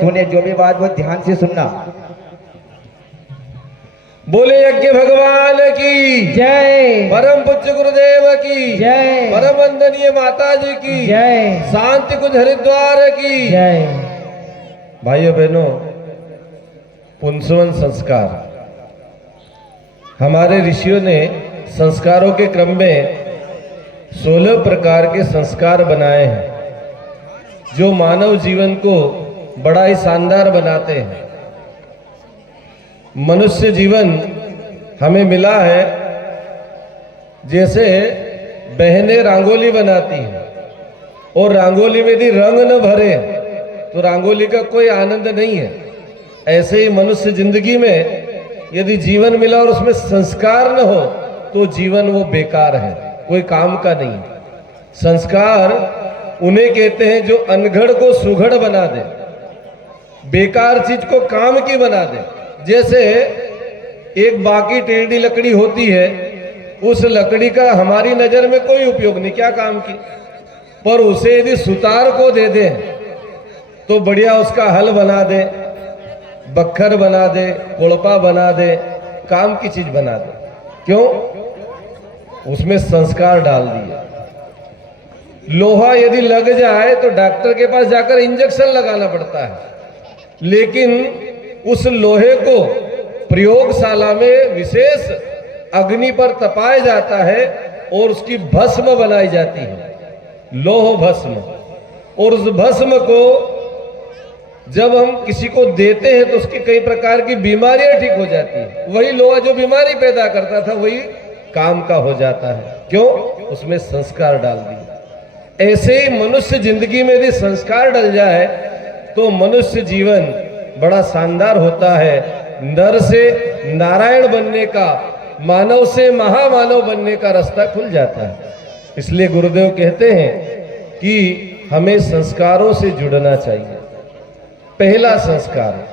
सुने जो भी बात वो ध्यान से सुनना। बोले यज्ञ भगवान की जय, परम पूज्य गुरुदेव की जय, परम वंदनीय माता जी की जय, शांति कुंज हरिद्वार की जय। भाइयों बहनों, पुंसवन संस्कार हमारे ऋषियों ने संस्कारों के क्रम में 16 प्रकार के संस्कार बनाए हैं जो मानव जीवन को बड़ा ही शानदार बनाते हैं। मनुष्य जीवन हमें मिला है जैसे बहनें रंगोली बनाती हैं और रंगोली में यदि रंग न भरे तो रंगोली का कोई आनंद नहीं है। ऐसे ही मनुष्य जिंदगी में यदि जीवन मिला और उसमें संस्कार न हो तो जीवन वो बेकार है, कोई काम का नहीं। संस्कार उन्हें कहते हैं जो अनघड़ को सुघड़ बना दे, बेकार चीज को काम की बना दे। जैसे एक बाकी टेढ़ी लकड़ी होती है, उस लकड़ी का हमारी नजर में कोई उपयोग नहीं, क्या काम की, पर उसे यदि सुतार को दे दे तो बढ़िया उसका हल बना दे, बक्खर बना दे, कोड़पा बना दे, काम की चीज बना दे। क्यों? उसमें संस्कार डाल दिए। लोहा यदि लग जाए तो डॉक्टर के पास जाकर इंजेक्शन लगाना पड़ता है, लेकिन उस लोहे को प्रयोगशाला में विशेष अग्नि पर तपाया जाता है और उसकी भस्म बनाई जाती है, लोह भस्म। और उस भस्म को जब हम किसी को देते हैं तो उसकी कई प्रकार की बीमारियां ठीक हो जाती है। वही लोहा जो बीमारी पैदा करता था वही काम का हो जाता है। क्यों? उसमें संस्कार डाल दिए। ऐसे ही मनुष्य जिंदगी में यदि संस्कार डल जाए तो मनुष्य जीवन बड़ा शानदार होता है। नर से नारायण बनने का, मानव से महामानव बनने का रास्ता खुल जाता है। इसलिए गुरुदेव कहते हैं कि हमें संस्कारों से जुड़ना चाहिए। पहला संस्कार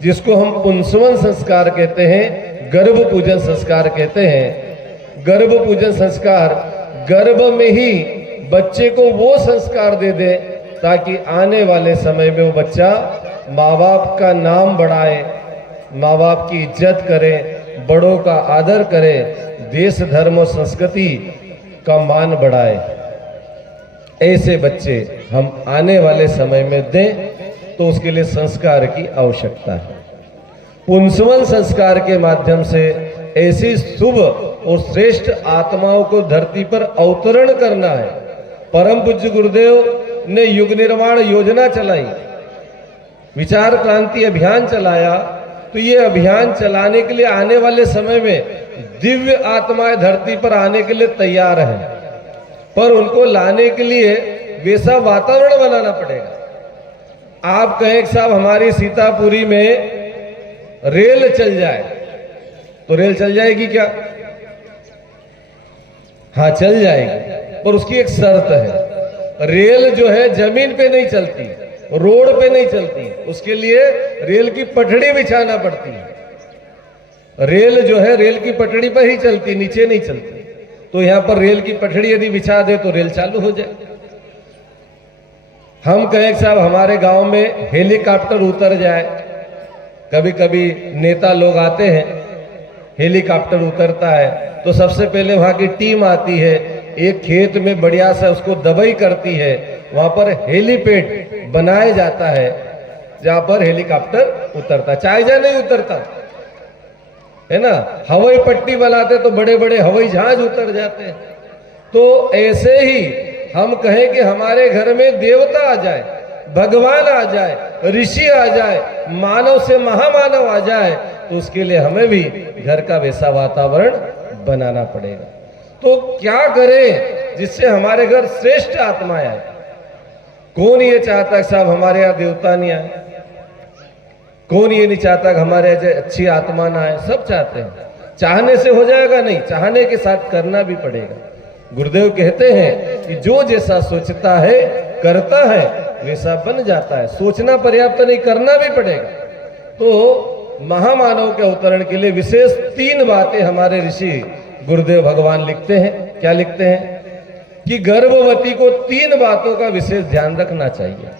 जिसको हम पुंसवन संस्कार कहते हैं, गर्भ पूजन संस्कार कहते हैं। गर्भ पूजन संस्कार गर्भ में ही बच्चे को वो संस्कार दे दे ताकि आने वाले समय में वो बच्चा माँ बाप का नाम बढ़ाए, माँ बाप की इज्जत करे, बड़ों का आदर करे, देश धर्म और संस्कृति का मान बढ़ाए। ऐसे बच्चे हम आने वाले समय में दें तो उसके लिए संस्कार की आवश्यकता है। पुंसवन संस्कार के माध्यम से ऐसी शुभ और श्रेष्ठ आत्माओं को धरती पर अवतरण करना है। परम पूज्य गुरुदेव ने युग निर्माण योजना चलाई, विचार क्रांति अभियान चलाया। तो ये अभियान चलाने के लिए आने वाले समय में दिव्य आत्माएं धरती पर आने के लिए तैयार हैं, पर उनको लाने के लिए वैसा वातावरण बनाना पड़ेगा। आप कहें कि साहब हमारी सीतापुरी में रेल चल जाए, तो रेल चल जाएगी क्या? हाँ, चल जाएगी, पर उसकी एक शर्त है। रेल जो है जमीन पे नहीं चलती, रोड पे नहीं चलती, उसके लिए रेल की पटड़ी बिछाना पड़ती है। रेल जो है रेल की पटड़ी पर ही चलती, नीचे नहीं चलती। तो यहां पर रेल की पटड़ी यदि बिछा दे तो रेल चालू हो जाए। हम कहें साहब हमारे गांव में हेलीकॉप्टर उतर जाए, कभी कभी नेता लोग आते हैं, हेलीकॉप्टर उतरता है तो सबसे पहले वहां की टीम आती है, एक खेत में बढ़िया से उसको दबाई करती है, वहां पर हेलीपैड बनाया जाता है जहां पर हेलीकॉप्टर उतरता, चाहे जा नहीं उतरता है ना। हवाई पट्टी बनाते तो बड़े बड़े हवाई जहाज उतर जाते हैं। तो ऐसे ही हम कहें कि हमारे घर में देवता आ जाए, भगवान आ जाए, ऋषि आ जाए, मानव से महामानव आ जाए, तो उसके लिए हमें भी घर का वैसा वातावरण बनाना पड़ेगा। तो क्या करें जिससे हमारे घर श्रेष्ठ आत्माएं आए? कौन ये चाहता है साहब हमारे यहाँ देवता नहीं आए? कौन ये नहीं चाहता कि हमारे यहाँ अच्छी आत्मा ना आए? सब चाहते हैं। चाहने से हो जाएगा नहीं, चाहने के साथ करना भी पड़ेगा। गुरुदेव कहते हैं कि जो जैसा सोचता है करता है वैसा बन जाता है। सोचना पर्याप्त नहीं, करना भी पड़ेगा। तो महामानव के अवतरण के लिए विशेष 3 बातें हमारे ऋषि गुरुदेव भगवान लिखते हैं। क्या लिखते हैं कि गर्भवती को 3 बातों का विशेष ध्यान रखना चाहिए।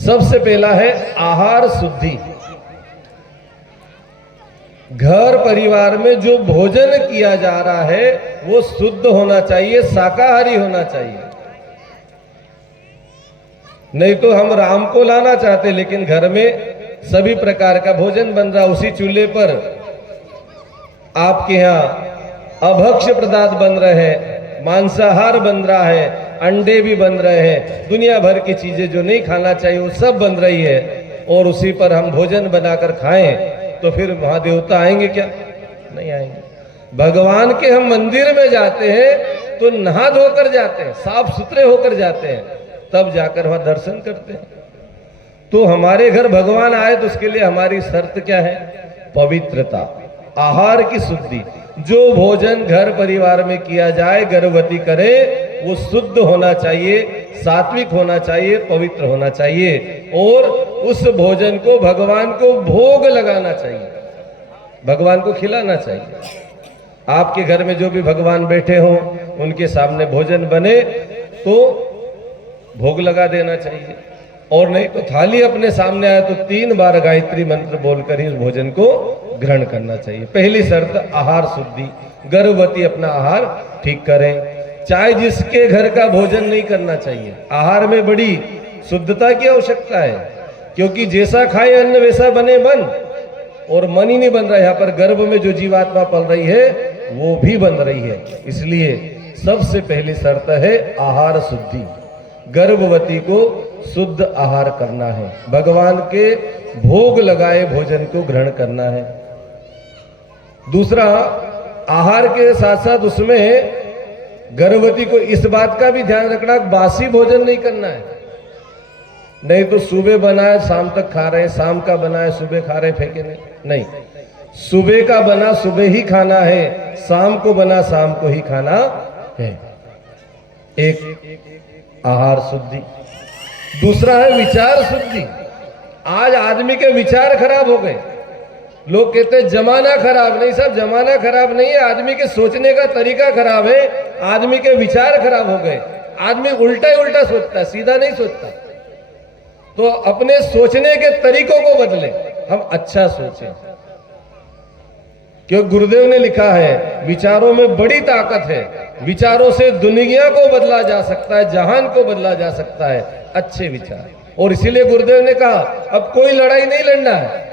सबसे पहला है आहार शुद्धि। घर परिवार में जो भोजन किया जा रहा है वो शुद्ध होना चाहिए, शाकाहारी होना चाहिए। नहीं तो हम राम को लाना चाहते लेकिन घर में सभी प्रकार का भोजन बन रहा, उसी चूल्हे पर आपके यहाँ अभक्ष्य पदार्थ बन रहे हैं, मांसाहार बन रहा है, अंडे भी बन रहे हैं, दुनिया भर की चीजें जो नहीं खाना चाहिए वो सब बन रही है, और उसी पर हम भोजन बनाकर खाएं तो फिर वहां देवता आएंगे क्या? नहीं आएंगे। भगवान के हम मंदिर में जाते हैं तो नहा धोकर जाते हैं, साफ सुथरे होकर जाते हैं, तब जाकर वहां दर्शन करते हैं। तो हमारे घर भगवान आए तो उसके लिए हमारी शर्त क्या है? पवित्रता, आहार की शुद्धि। जो भोजन घर परिवार में किया जाए, गर्भवती करे, वो शुद्ध होना चाहिए, सात्विक होना चाहिए, पवित्र होना चाहिए, और उस भोजन को भगवान को भोग लगाना चाहिए, भगवान को खिलाना चाहिए। आपके घर में जो भी भगवान बैठे हों उनके सामने भोजन बने तो भोग लगा देना चाहिए, और नहीं तो थाली अपने सामने आए तो 3 बार गायत्री मंत्र बोलकर ही उस भोजन को ग्रहण करना चाहिए। पहली शर्त आहार शुद्धि, गर्भवती अपना आहार ठीक करें। चाहे जिसके घर का भोजन नहीं करना चाहिए, आहार में बड़ी शुद्धता की आवश्यकता है, क्योंकि जैसा खाए अन्न वैसा बने मन, और मन ही नहीं बन रहा है, यहाँ पर गर्भ में जो जीवात्मा पल रही है वो भी बन रही है। इसलिए सबसे पहली शर्त है आहार शुद्धि, गर्भवती को शुद्ध आहार करना है, भगवान के भोग लगाए भोजन को ग्रहण करना है। दूसरा, आहार के साथ साथ उसमें गर्भवती को इस बात का भी ध्यान रखना, बासी भोजन नहीं करना है। नहीं तो सुबह बनाए शाम तक खा रहे, शाम का बनाए सुबह खा रहे, फेंके नहीं। सुबह का बना सुबह ही खाना है, शाम को बना शाम को ही खाना है। एक आहार शुद्धि। दूसरा है विचार शुद्धि। आज आदमी के विचार खराब हो गए। लोग कहते हैं जमाना खराब, नहीं साहब, जमाना खराब नहीं है, आदमी के सोचने का तरीका खराब है, आदमी के विचार खराब हो गए। आदमी उल्टा ही उल्टा सोचता है, सीधा नहीं सोचता। तो अपने सोचने के तरीकों को बदले, हम अच्छा सोचें, क्योंकि गुरुदेव ने लिखा है विचारों में बड़ी ताकत है, विचारों से दुनिया को बदला जा सकता है, जहान को बदला जा सकता है, अच्छे विचार। और इसीलिए गुरुदेव ने कहा अब कोई लड़ाई नहीं लड़ना है,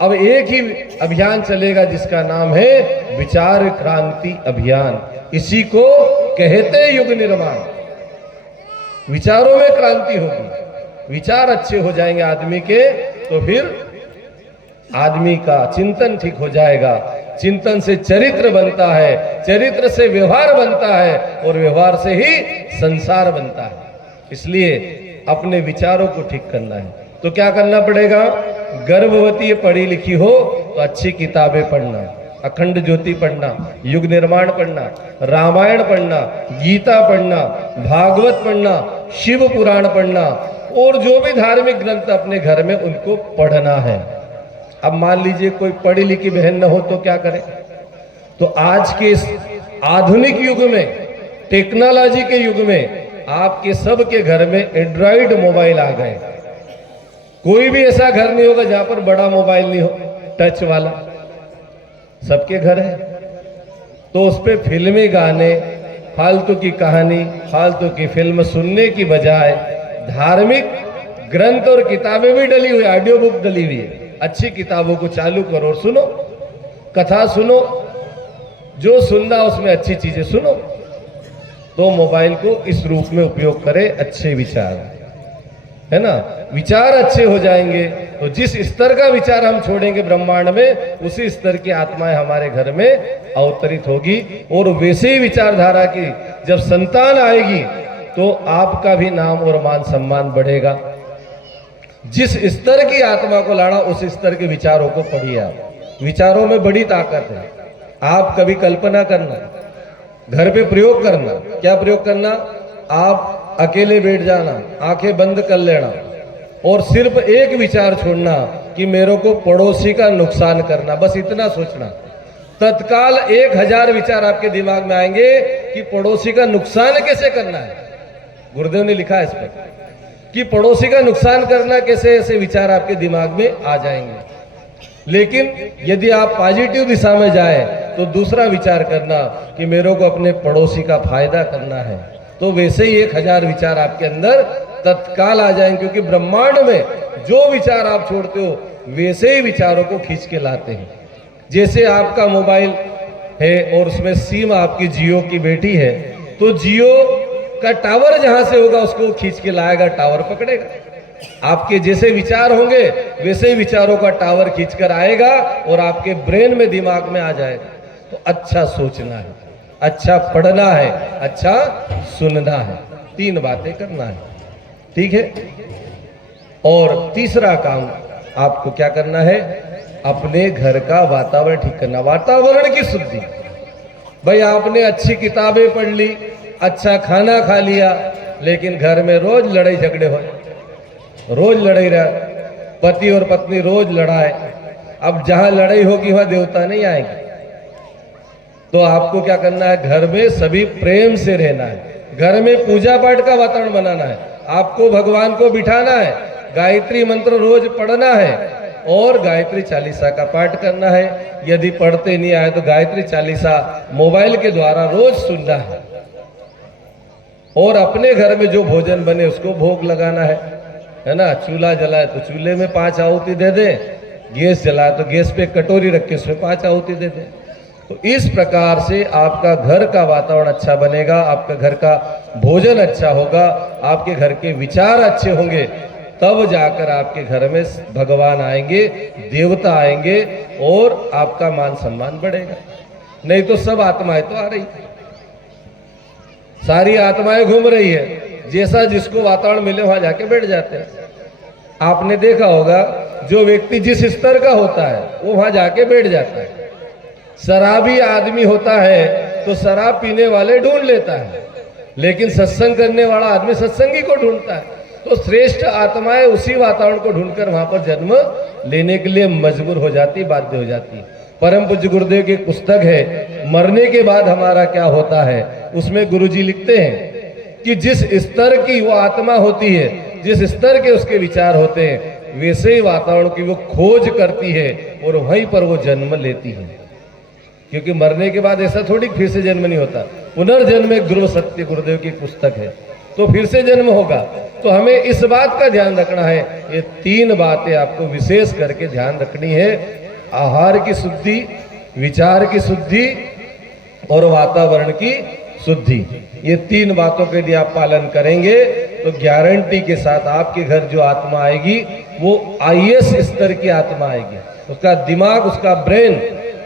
अब एक ही अभियान चलेगा जिसका नाम है विचार क्रांति अभियान। इसी को कहते युग निर्माण। विचारों में क्रांति होगी, विचार अच्छे हो जाएंगे आदमी के तो फिर आदमी का चिंतन ठीक हो जाएगा। चिंतन से चरित्र बनता है, चरित्र से व्यवहार बनता है, और व्यवहार से ही संसार बनता है। इसलिए अपने विचारों को ठीक करना है। तो क्या करना पड़ेगा? गर्भवती पढ़ी लिखी हो तो अच्छी किताबें पढ़ना, अखंड ज्योति पढ़ना, युग निर्माण पढ़ना, रामायण पढ़ना, गीता पढ़ना, भागवत पढ़ना, शिव पुराण पढ़ना, और जो भी धार्मिक ग्रंथ अपने घर में उनको पढ़ना है। अब मान लीजिए कोई पढ़ी लिखी बहन न हो तो क्या करें? तो आज के इस आधुनिक युग में, टेक्नोलॉजी के युग में, आपके सबके घर में एंड्रॉइड मोबाइल आ गए। कोई भी ऐसा घर नहीं होगा जहां पर बड़ा मोबाइल नहीं हो, टच वाला, सबके घर है। तो उस पे फिल्मी गाने, फालतू की कहानी, फालतू की फिल्म सुनने की बजाय धार्मिक ग्रंथ और किताबें भी डली हुई, ऑडियो बुक डली हुई है, अच्छी किताबों को चालू करो और सुनो, कथा सुनो, जो सुनना उसमें अच्छी चीजें सुनो। तो मोबाइल को इस रूप में उपयोग करें, अच्छे विचार, है ना, विचार अच्छे हो जाएंगे तो जिस स्तर का विचार हम छोड़ेंगे ब्रह्मांड में, उसी स्तर की आत्माएं हमारे घर में अवतरित होगी। और वैसे ही विचारधारा की जब संतान आएगी तो आपका भी नाम और मान सम्मान बढ़ेगा। जिस स्तर की आत्मा को लाना, उस स्तर के विचारों को पढ़िए। आप विचारों में बड़ी ताकत है। आप कभी कल्पना करना, घर पे प्रयोग करना। क्या प्रयोग करना? आप अकेले बैठ जाना, आंखें बंद कर लेना, और सिर्फ एक विचार छोड़ना कि मेरे को पड़ोसी का नुकसान करना, बस इतना सोचना। तत्काल 1000 विचार आपके दिमाग में आएंगे कि पड़ोसी का नुकसान कैसे करना है। गुरुदेव ने लिखा है इस पर कि पड़ोसी का नुकसान करना कैसे, ऐसे विचार आपके दिमाग में आ जाएंगे। लेकिन यदि आप पॉजिटिव दिशा में जाए तो दूसरा विचार करना कि मेरे को अपने पड़ोसी का फायदा करना है, तो वैसे ही 1000 विचार आपके अंदर तत्काल आ जाएंगे, क्योंकि ब्रह्मांड में जो विचार आप छोड़ते हो वैसे ही विचारों को खींच के लाते हैं। जैसे आपका मोबाइल है और उसमें सिम आपकी जियो की बेटी है, तो जियो का टावर जहां से होगा उसको खींच के लाएगा, टावर पकड़ेगा। आपके जैसे विचार होंगे वैसे ही विचारों का टावर खींचकर आएगा और आपके ब्रेन में, दिमाग में आ जाएगा। तो अच्छा सोचना है, अच्छा पढ़ना है, अच्छा सुनना है, 3 बातें करना है, ठीक है। और तीसरा काम आपको क्या करना है, अपने घर का वातावरण ठीक करना, वातावरण की शुद्धि। भाई आपने अच्छी किताबें पढ़ ली, अच्छा खाना खा लिया, लेकिन घर में रोज लड़ाई झगड़े हो, रोज लड़ाई रहा, पति और पत्नी रोज लड़ाए। अब जहां लड़ाई होगी वहां देवता नहीं आएंगे। तो आपको क्या करना है, घर में सभी प्रेम से रहना है, घर में पूजा पाठ का वातावरण बनाना है, आपको भगवान को बिठाना है, गायत्री मंत्र रोज पढ़ना है और गायत्री चालीसा का पाठ करना है। यदि पढ़ते नहीं आए तो गायत्री चालीसा मोबाइल के द्वारा रोज सुनना है। और अपने घर में जो भोजन बने उसको भोग लगाना है ना। चूल्हा जलाए तो चूल्हे में 5 आहुति दे दे, गैस जलाए तो गैस पे कटोरी रख के उसमें 5 आहुति दे दे। तो इस प्रकार से आपका घर का वातावरण अच्छा बनेगा, आपका घर का भोजन अच्छा होगा, आपके घर के विचार अच्छे होंगे, तब जाकर आपके घर में भगवान आएंगे, देवता आएंगे और आपका मान सम्मान बढ़ेगा। नहीं तो सब आत्माएं तो आ रही, सारी आत्माएं घूम रही है, जैसा जिसको वातावरण मिले वहां जाके बैठ जाते हैं। आपने देखा होगा जो व्यक्ति जिस स्तर का होता है वो वहां जाके बैठ जाता है। शराबी आदमी होता है तो शराब पीने वाले ढूंढ लेता है, लेकिन सत्संग करने वाला आदमी सत्संगी को ढूंढता है। तो श्रेष्ठ आत्माएं उसी वातावरण को ढूंढकर वहां पर जन्म लेने के लिए मजबूर हो जाती, बाध्य हो जाती। परम पूज्य गुरुदेव की एक पुस्तक है, मरने के बाद हमारा क्या होता है, उसमें गुरुजी लिखते हैं कि जिस स्तर की वो आत्मा होती है, जिस स्तर के उसके विचार होते हैं, वैसे ही वातावरण की वो खोज करती है और वहीं पर वो जन्म लेती है। क्योंकि मरने के बाद ऐसा थोड़ी फिर से जन्म नहीं होता, पुनर्जन्म एक ध्रुव सत्य गुरुदेव की पुस्तक है, तो फिर से जन्म होगा। तो हमें इस बात का ध्यान रखना है, ये 3 बातें आपको विशेष करके ध्यान रखनी है, आहार की शुद्धि, विचार की शुद्धि और वातावरण की शुद्धि। ये 3 बातों के यदि आप पालन करेंगे तो गारंटी के साथ आपके घर जो आत्मा आएगी वो IAS स्तर की आत्मा आएगी। उसका दिमाग, उसका ब्रेन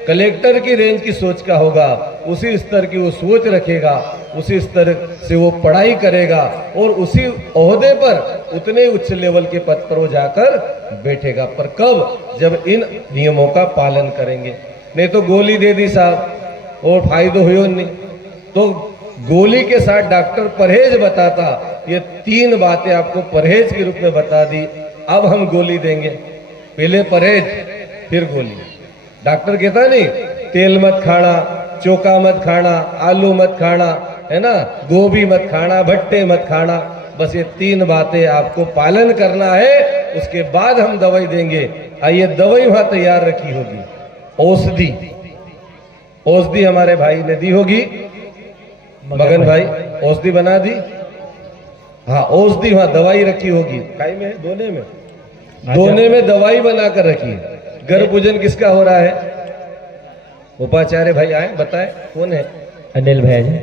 कलेक्टर की रेंज की सोच का होगा, उसी स्तर की वो सोच रखेगा, उसी स्तर से वो पढ़ाई करेगा और उसी ओहदे पर, उतने उच्च लेवल के पद पर वो जाकर बैठेगा। पर कब, जब इन नियमों का पालन करेंगे। नहीं तो गोली दे दी साहब और फायदो हुई नहीं, तो गोली के साथ डॉक्टर परहेज बताता, ये 3 बातें आपको परहेज के रूप में बता दी। अब हम गोली देंगे, पहले परहेज फिर गोली। डॉक्टर कहता नहीं, तेल मत खाना, चोखा मत खाना, आलू मत खाना, है ना, गोभी मत खाना, भट्टे मत खाना। बस ये 3 बातें आपको पालन करना है, उसके बाद हम दवाई देंगे। आइए, दवाई वहां तैयार रखी होगी, औषधि, औषधि हमारे भाई ने दी होगी, मगन भाई औषधि बना दी। हाँ, औषधि वहां दवाई रखी होगी, काई में है, दोने में, दोने में दवाई बनाकर रखी है। गर्भ पूजन किसका हो रहा है? उपाचार्य भाई आए, बताए कौन है? अनिल भाई जी।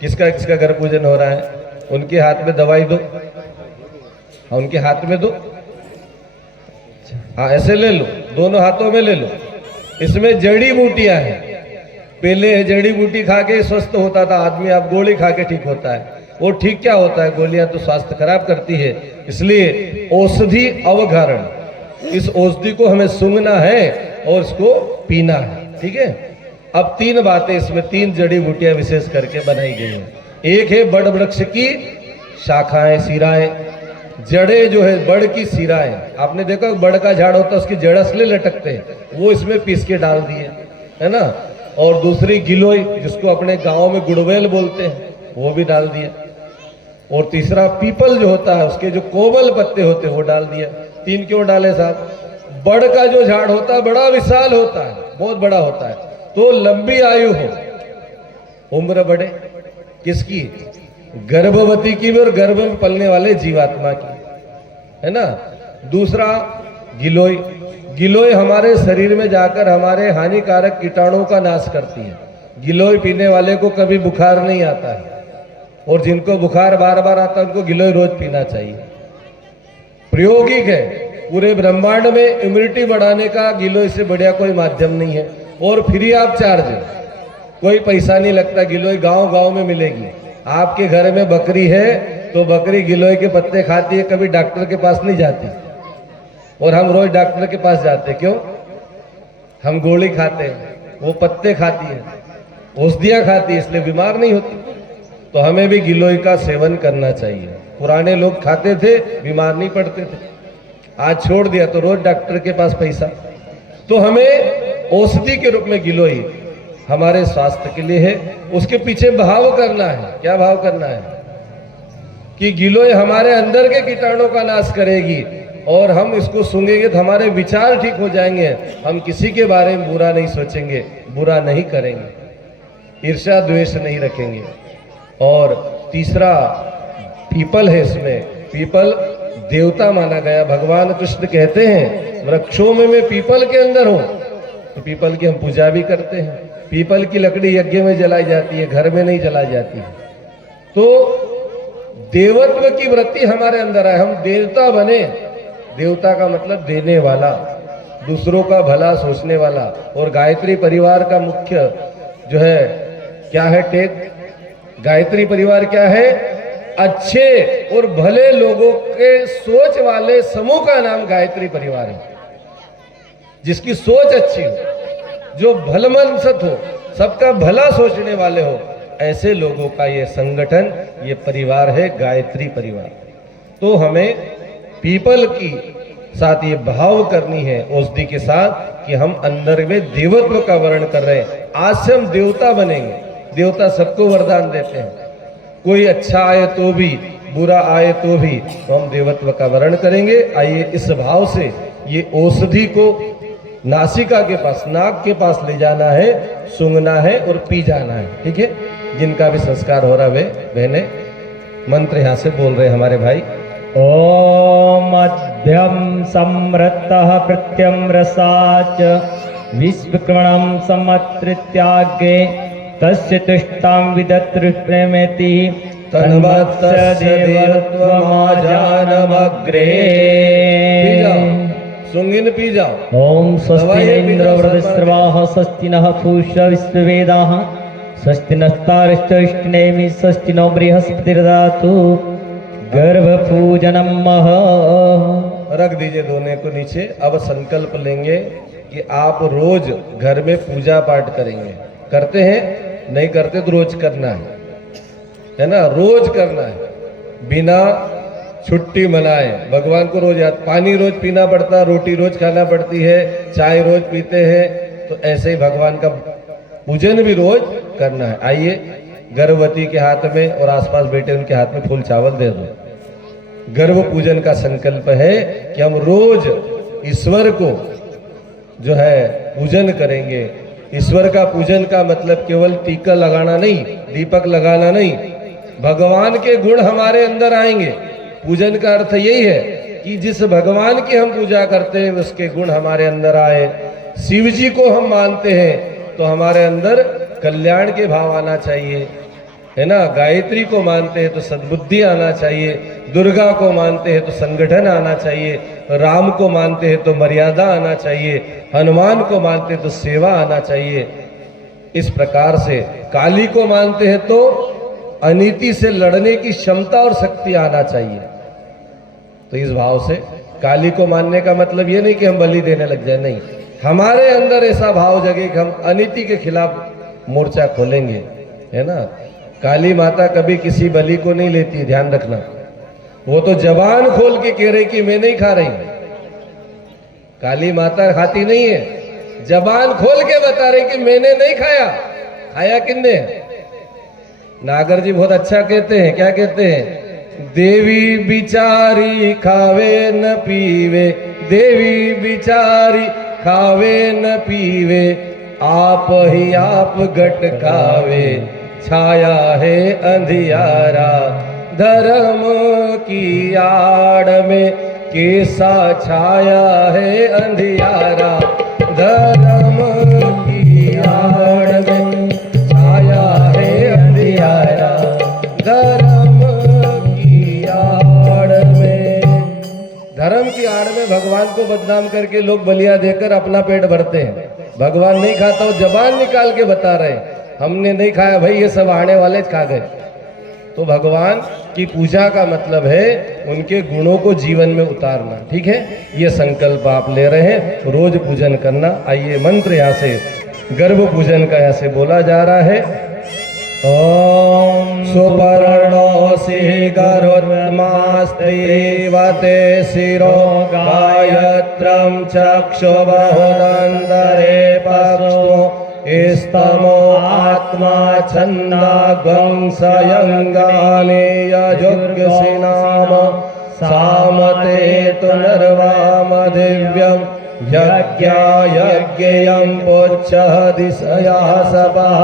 किसका किसका गर्भ पूजन हो रहा है? उनके हाथ में दवाई दो, हाँ उनके हाथ में दो, हाँ ऐसे ले लो, दोनों हाथों में ले लो। इसमें जड़ी बूटियां हैं। पहले जड़ी बूटी खा के स्वस्थ होता था आदमी, अब गोली खा के ठीक होता है। वो ठीक क्या होता है? गोलियां तो स्वास्थ्य खराब करती है। इसलिए औषधि अवधारण, इस औषधि को हमें सूंघना है और इसको पीना है, ठीक है। अब 3 बातें इसमें, 3 जड़ी बूटियां विशेष करके बनाई गई हैं। एक है बड़ वृक्ष की शाखाएं, सिराएं, जड़ें जो है बड़ की सिराएं। आपने देखा बड़ का झाड़ होता है, उसकी जड़ असली लटकते हैं, वो इसमें पीस के डाल दिए, है ना। और दूसरी गिलोय, जिसको अपने गांव में गुड़वेल बोलते हैं, वो भी डाल दिए। और तीसरा पीपल जो होता है उसके जो कोमल पत्ते होते हैं वो डाल दिया। 3 क्यों डाले साहब? बड़ का जो झाड़ होता है बड़ा विशाल होता है, बहुत बड़ा होता है, तो लंबी आयु हो, उम्र बढ़े। किसकी? गर्भवती की भी और गर्भ में पलने वाले जीवात्मा की, है ना। दूसरा गिलोय। गिलोय हमारे शरीर में जाकर हमारे हानिकारक कीटाणुओं का नाश करती है। गिलोय पीने वाले को कभी बुखार नहीं आता है, और जिनको बुखार बार बार आता है उनको गिलोय रोज पीना चाहिए। प्रायोगिक है, पूरे ब्रह्मांड में इम्यूनिटी बढ़ाने का गिलोय से बढ़िया कोई माध्यम नहीं है। और फ्री ऑफ चार्ज, कोई पैसा नहीं लगता। गिलोय गांव गांव में मिलेगी। आपके घर में बकरी है तो बकरी गिलोय के पत्ते खाती है, कभी डॉक्टर के पास नहीं जाती। और हम रोज डॉक्टर के पास जाते, क्यों? हम गोली खाते हैं, वो पत्ते खाती है, औषधियां खाती है, इसलिए बीमार नहीं होती। तो हमें भी गिलोय का सेवन करना चाहिए। पुराने लोग खाते थे, बीमार नहीं पड़ते थे। आज छोड़ दिया तो रोज डॉक्टर के पास पैसा। तो हमें औषधि के रूप में गिलोय हमारे स्वास्थ्य के लिए है। उसके पीछे भाव करना है। क्या भाव करना है? कि गिलोय हमारे अंदर के कीटाणुओं का नाश करेगी, और हम इसको सूंघेंगे तो हमारे विचार ठीक हो जाएंगे। हम किसी के बारे में बुरा नहीं सोचेंगे, बुरा नहीं करेंगे, ईर्ष्या द्वेष नहीं रखेंगे। और तीसरा पीपल है। इसमें पीपल देवता माना गया। भगवान कृष्ण कहते हैं वृक्षों में मैं पीपल के अंदर हूं, तो पीपल की हम पूजा भी करते हैं। पीपल की लकड़ी यज्ञ में जलाई जाती है, घर में नहीं जलाई जाती है। तो देवत्व की वृत्ति हमारे अंदर है, हम देवता बने। देवता का मतलब देने वाला, दूसरों का भला सोचने वाला। और गायत्री परिवार का मुख्य जो है क्या है? टेक गायत्री परिवार क्या है? अच्छे और भले लोगों के सोच वाले समूह का नाम गायत्री परिवार है। जिसकी सोच अच्छी हो, जो भलमनसत हो, सबका भला सोचने वाले हो, ऐसे लोगों का ये संगठन, ये परिवार है गायत्री परिवार। तो हमें पीपल की साथ ये भाव करनी है औषधि के साथ कि हम अंदर में देवत्व का वर्ण कर रहे हैं। आज से हम देवता बनेंगे। देवता सबको वरदान देते हैं, कोई अच्छा आए तो भी, बुरा आए तो भी, तो हम देवत्व का वर्ण करेंगे। आइए इस भाव से ये औषधि को नासिका के पास, नाक के पास ले जाना है, सूंघना है और पी जाना है। ठीक है? जिनका भी संस्कार हो रहा है बहने मंत्र यहाँ से बोल रहे हमारे भाई। ओम अभ्यम समृतः प्रत्यम रसाच विश्वक्रमणं समत्रित्यागे तस्य तुष्टां विदत्रुप्रेमेति तन्वत्स्य देवत्वमाजानमग्रे। सुंगिन पी जाओ। ओम स्वस्ति इंद्र वृद्धस्रवाः स्वस्ति नः पूषा विश्ववेदाः स्वस्ति नस्तारिष्टनेमि स्वस्ति नो बृहस्पतिर्दधातु गर्भपूजनम मह। रख दीजिए दोनों को नीचे। अब संकल्प लेंगे कि आप रोज घर में पूजा पाठ करेंगे। करते हैं? नहीं करते तो रोज करना है ना? रोज करना है, बिना छुट्टी मनाए। भगवान को रोज याद, पानी रोज पीना पड़ता है, रोटी रोज खाना पड़ती है, चाय रोज पीते हैं, तो ऐसे ही भगवान का पूजन भी रोज करना है। आइए गर्भवती के हाथ में और आसपास बैठे उनके हाथ में फूल चावल दे दो। गर्भ पूजन का संकल्प है कि हम रोज ईश्वर को जो है पूजन करेंगे। ईश्वर का पूजन का मतलब केवल टीका लगाना नहीं, दीपक लगाना नहीं, भगवान के गुण हमारे अंदर आएंगे। पूजन का अर्थ यही है कि जिस भगवान की हम पूजा करते हैं उसके गुण हमारे अंदर आए। शिव जी को हम मानते हैं तो हमारे अंदर कल्याण के भाव आना चाहिए, है ना। गायत्री को मानते हैं तो सद्बुद्धि आना चाहिए, दुर्गा को मानते हैं तो संगठन आना चाहिए, राम को मानते हैं तो मर्यादा आना चाहिए, हनुमान को मानते हैं तो सेवा आना चाहिए। इस प्रकार से काली को मानते हैं तो अनीति से लड़ने की क्षमता और शक्ति आना चाहिए। तो इस भाव से काली को मानने का मतलब ये नहीं कि हम बलि देने लग जाए, नहीं, हमारे अंदर ऐसा भाव जगे कि हम अनीति के खिलाफ मोर्चा खोलेंगे, है ना। काली माता कभी किसी बलि को नहीं लेती, ध्यान रखना। वो तो जबान खोल के कह रही कि मैं नहीं खा रही। काली माता खाती नहीं है, जबान खोल के बता रही कि मैंने नहीं खाया। खाया किसने? नागर जी बहुत अच्छा कहते हैं, क्या कहते हैं? देवी बिचारी खावे न पीवे, देवी बिचारी खावे न पीवे, आप ही आप घट खावे, छाया है अंधियारा, धर्म की आड़ में कैसा छाया है अंधियारा, धर्म की आड़ में छाया है अंधियारा, धर्म की आड़ में। धर्म की आड़ में भगवान को बदनाम करके लोग बलियां देकर अपना पेट भरते हैं। भगवान नहीं खाता, वो जबान निकाल के बता रहे हमने नहीं खाया भाई, ये सब आने वाले खा गए। तो भगवान की पूजा का मतलब है उनके गुणों को जीवन में उतारना। ठीक है, ये संकल्प आप ले रहे हैं, रोज पूजन करना। आइए मंत्र यहाँ से गर्भ पूजन का यहाँ से बोला जा रहा है। ओम सुपर्णोऽसि गरुत्मास्त्रीवते शिरो गायत्रं चक्षुबहुदन्तरे पक्षो स्तमो आत्मा छन्दाग्ं सयंगाने यजुर्गसिनाम सामते तुनर्वाम दिव्यं यज्ञयज्ञयं पुच्छः दिशया सपः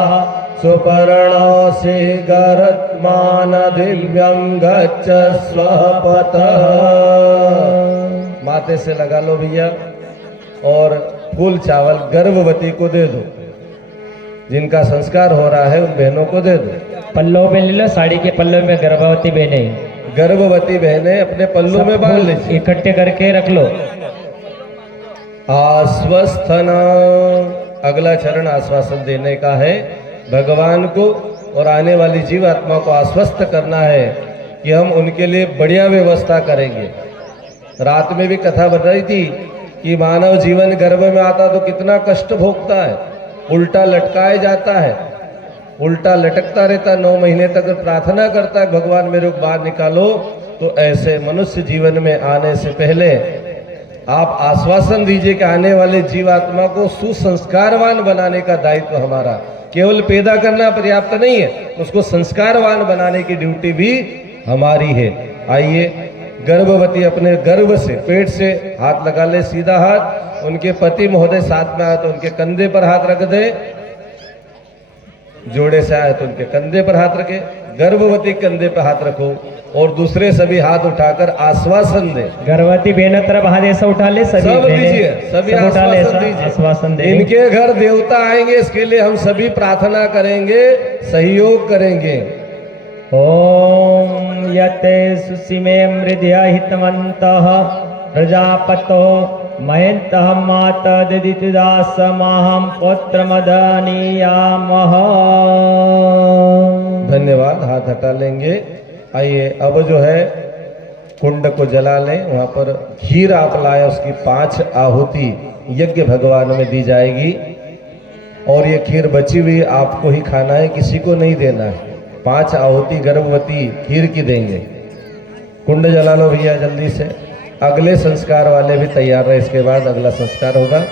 सुपर्णोऽसि गरुत्मान दिव्यं गच्छ स्वपतः। माथे से लगा लो भैया, और फूल चावल गर्भवती को दे दो। जिनका संस्कार हो रहा है उन बहनों को दे दो। पल्लों में ले लो, साड़ी के पल्लों में गर्भवती बहनें, गर्भवती बहनें अपने पल्लू में बांध लीजिए, इकट्ठे करके रख लो। आश्वस्थना, अगला चरण आश्वासन देने का है भगवान को, और आने वाली जीवात्मा को आश्वस्त करना है कि हम उनके लिए बढ़िया व्यवस्था करेंगे। रात में भी कथा बताई थी कि मानव जीवन गर्भ में आता तो कितना कष्ट भोगता है, उल्टा लटकाया जाता है, उल्टा लटकता रहता, 9 महीने तक प्रार्थना करता है भगवान मेरे को बाहर निकालो। तो ऐसे मनुष्य जीवन में आने से पहले आप आश्वासन दीजिए कि आने वाले जीवात्मा को सुसंस्कारवान बनाने का दायित्व हमारा, केवल पैदा करना पर्याप्त नहीं है, उसको संस्कारवान बनाने की ड्यूटी भी हमारी है। आइए गर्भवती अपने गर्भ से, पेट से हाथ लगा ले, सीधा हाथ। उनके पति महोदय साथ में आए तो उनके कंधे पर हाथ रख दे, जोड़े से आए तो उनके कंधे पर हाथ रखे, गर्भवती कंधे पर हाथ रखो, और दूसरे सभी हाथ उठाकर आश्वासन दे। गर्भवती बहनों तरफ हाथ ऐसा उठा ले, सभी सब दीजिए, सभी आश्वासन दे। इनके घर देवता आएंगे, इसके लिए हम सभी प्रार्थना करेंगे, सहयोग करेंगे। ओम यते सुसीमे मृदया हितवन्तः प्रजापतो मयन्तः माता ददितुदासमाहं पुत्रमदनीयामः। धन्यवाद, हाथ हटा लेंगे। आइए अब जो है कुंड को जला लें, वहाँ पर खीर आप लाए, उसकी 5 आहुति यज्ञ भगवान में दी जाएगी, और ये खीर बची हुई आपको ही खाना है, किसी को नहीं देना है। 5 आहुति गर्भवती खीर की देंगे। कुंड जला लो भैया जल्दी से। अगले संस्कार वाले भी तैयार रहे, इसके बाद अगला संस्कार होगा।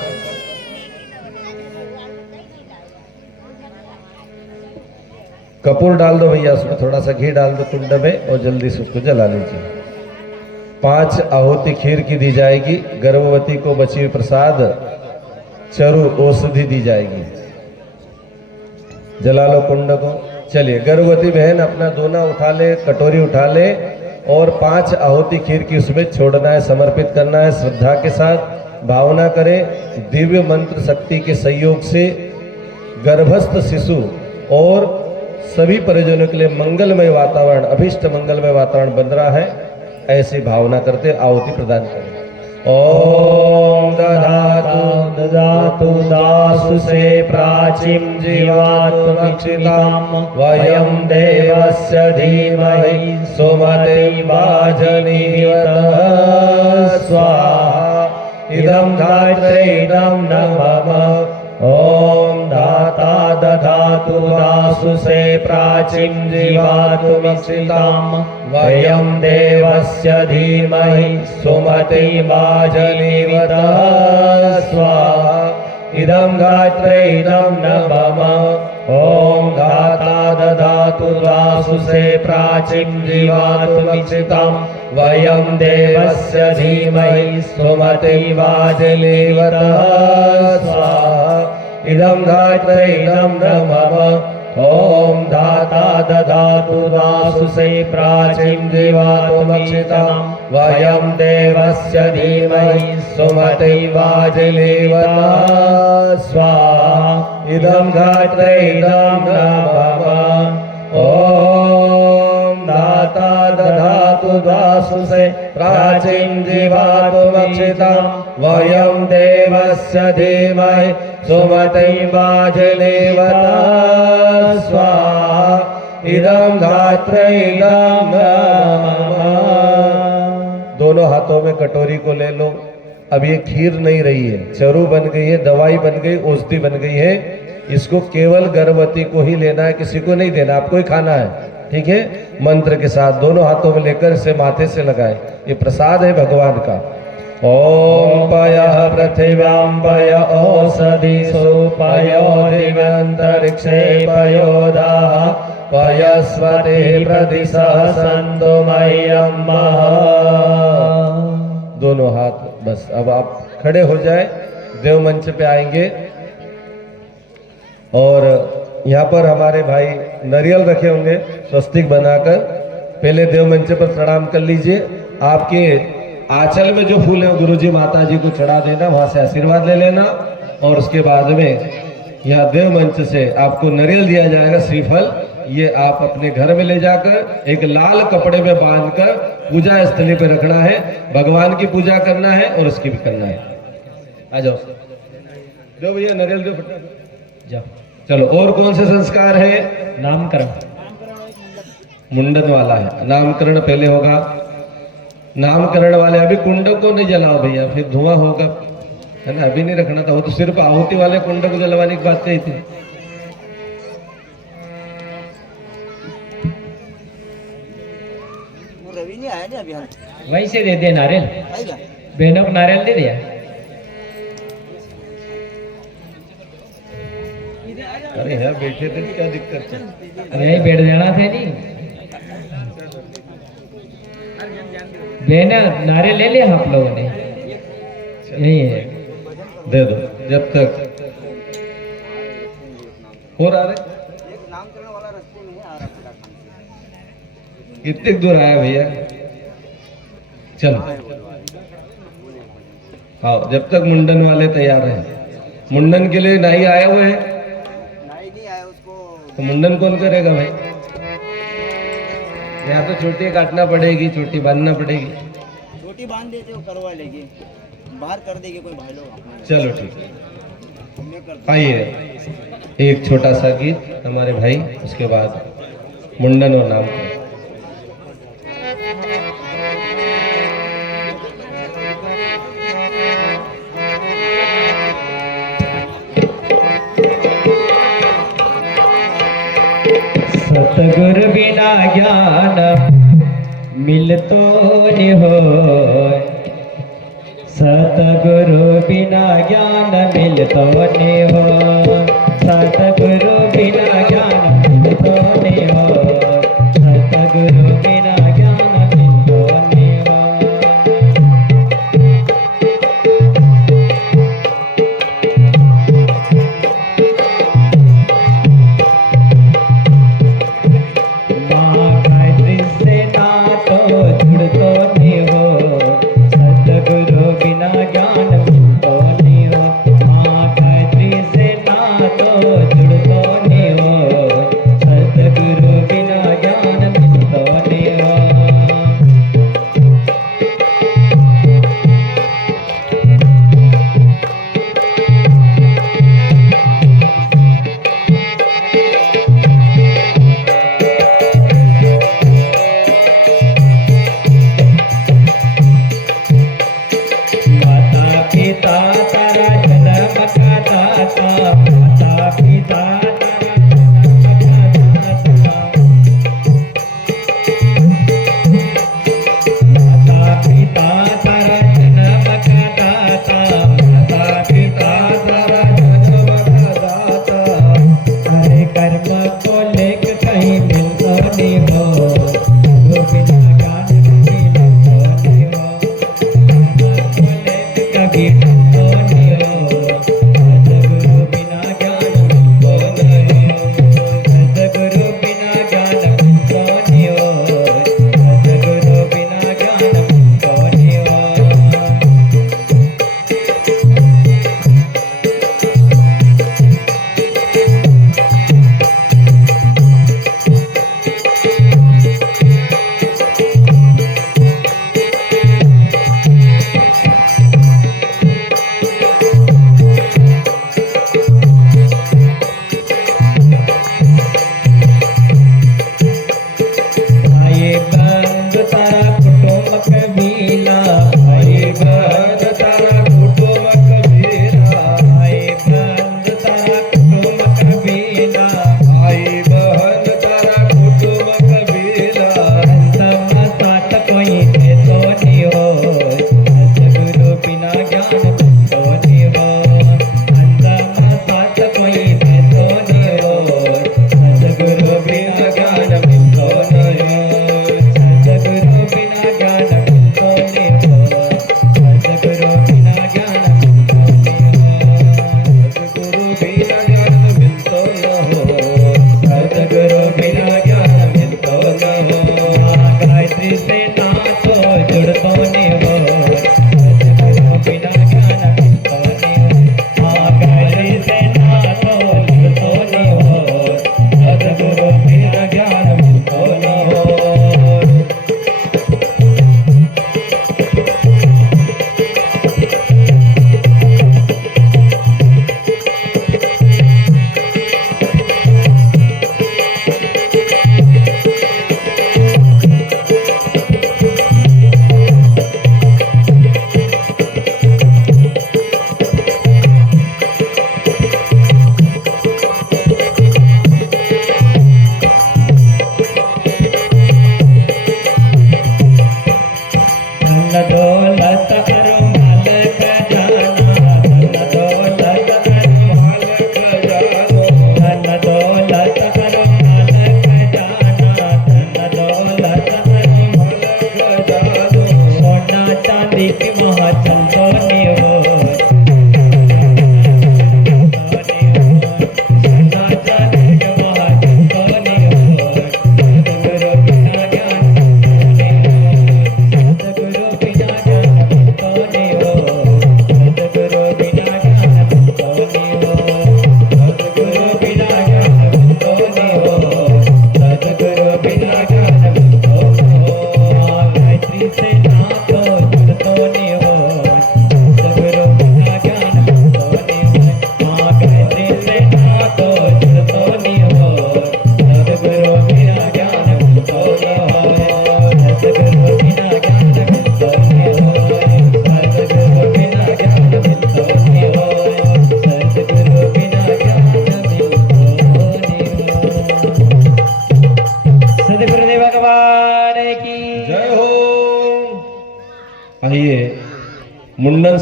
कपूर डाल दो भैया, उसमें थोड़ा सा घी डाल दो कुंड में, और जल्दी से उसको जला लीजिए। 5 आहुति खीर की दी जाएगी। गर्भवती को बची हुई प्रसाद चरु औषधि दी जाएगी। जला लो कुंड को। चलिए गर्भवती बहन अपना दोना उठा ले, कटोरी उठा ले, और 5 आहुति खीर की उसमें छोड़ना है, समर्पित करना है। श्रद्धा के साथ भावना करें, दिव्य मंत्र शक्ति के सहयोग से गर्भस्थ शिशु और सभी परिजनों के लिए मंगलमय वातावरण, अभिष्ट मंगलमय वातावरण बन रहा है, ऐसी भावना करते आहुति प्रदान करें। ओम दधातु ददातु दासु से प्राचीं जीवात्मक्षितां वयं देवस्य धीमहि सुमति वाजनीवतः स्वाहा। इदं धात्रे इदं न मम। ओम दाता दधातु दासु से प्राचीं जीवात्मक्षितां वयं देवस्य धीमहि सुमति वाजनीवतः स्वाहा। इदं गात्रे इदं न मम। ओम दाता दधातु दधातु दासुषे प्राचीं जीवातुमिच्छितां वयं देवस्य धीमहि सुमति वाजलीवतः स्वाहा इदं धात्रे इदं न मम ॐ धाता दधातु दासुषे प्राचीं जीवातुमिच्छितां वयं देवस्य धीमहि सुमति वाजलीवतः स्वाहा इदं धात्रे इदं न मम ॐ दाता दधातु दासुषे प्राचीं जीवातुमिच्छितां वयं देवस्य धीमहि सुमति वाजलीवतः स्वाहा इदं धात्रे इदं न मम। दोनों हाथों में कटोरी को ले लो। अब ये खीर नहीं रही है, चरू बन गई है, दवाई बन गई, औषधि बन गई है। इसको केवल गर्भवती को ही लेना है, किसी को नहीं देना, आपको ही खाना है। ठीक है, मंत्र के साथ दोनों हाथों में लेकर इसे माथे से लगाए। ये प्रसाद है भगवान का। ओम पयः पृथिव्यां पय ओषधिषु पयो दिव्यन्तरिक्षे पयोदाः पयस्वते प्रदिशः सन्तु मह्यं महः। दोनों हाथ बस। अब आप खड़े हो जाए, देव मंच पे आएंगे और यहाँ पर हमारे भाई नारियल रखे होंगे स्वस्तिक बनाकर। पहले देव मंच पर प्रणाम कर लीजिए। आपके आंचल में जो फूल है गुरुजी माता जी को चढ़ा देना, वहां से आशीर्वाद ले लेना और उसके बाद में यहाँ देव मंच से आपको नारियल दिया जाएगा, श्रीफल। ये आप अपने घर में ले जाकर एक लाल कपड़े में बांधकर पूजा स्थली पे रखना है। भगवान की पूजा करना है और उसकी भी करना है। आ जाओ, दो भैया नारियल दो, जाओ। चलो, और कौन से संस्कार है? नामकरण, मुंडन वाला है, नामकरण पहले होगा। नामकरण वाले अभी कुंड को नहीं जलाओ भैया, फिर धुआं होगा, है ना। अभी नहीं रखना था, वो तो सिर्फ आहुति वाले कुंड को जलवाने की बात कही थी। रवि नहीं आया नहीं अभी हम वैसे दे दे नारियल, आएगा। बहनों को नारियल दे दिया। अरे यार बैठे थे, क्या दिक्कत है? यही बैठ जाना थे नहीं। बहना नारियल ले लिया आप लोगों ने, यही है, दे दो जब तक हो रहा है। एक नामकरण वाला रास्ते में है आ रहा था। कितने दूर आया भैया? चलो हाँ, जब तक मुंडन वाले तैयार हैं। मुंडन के लिए नाई आए हुए हैं, नहीं आया उसको। तो मुंडन कौन करेगा भाई? यहाँ तो चोटी काटना पड़ेगी, चोटी बांधना पड़ेगी। छोटी बांध देते हो, करवा लेंगे, बाहर कर देंगे कोई भाई लोग। चलो ठीक है, आइए एक छोटा सा गीत हमारे भाई, उसके बाद मुंडन और नामकरण। सतगुरु बिना ज्ञान मिलतो नि होय, सतगुरु बिना ज्ञान मिलतो नि होय, सतगुरु बिना ज्ञान मिलतो नि होय, सतगुरु बिना ज्ञान मिलतो नि होय। सतगुरु बिना ज्ञान मिलतो नि हो, माँ गायत्री से नातो जुड़तो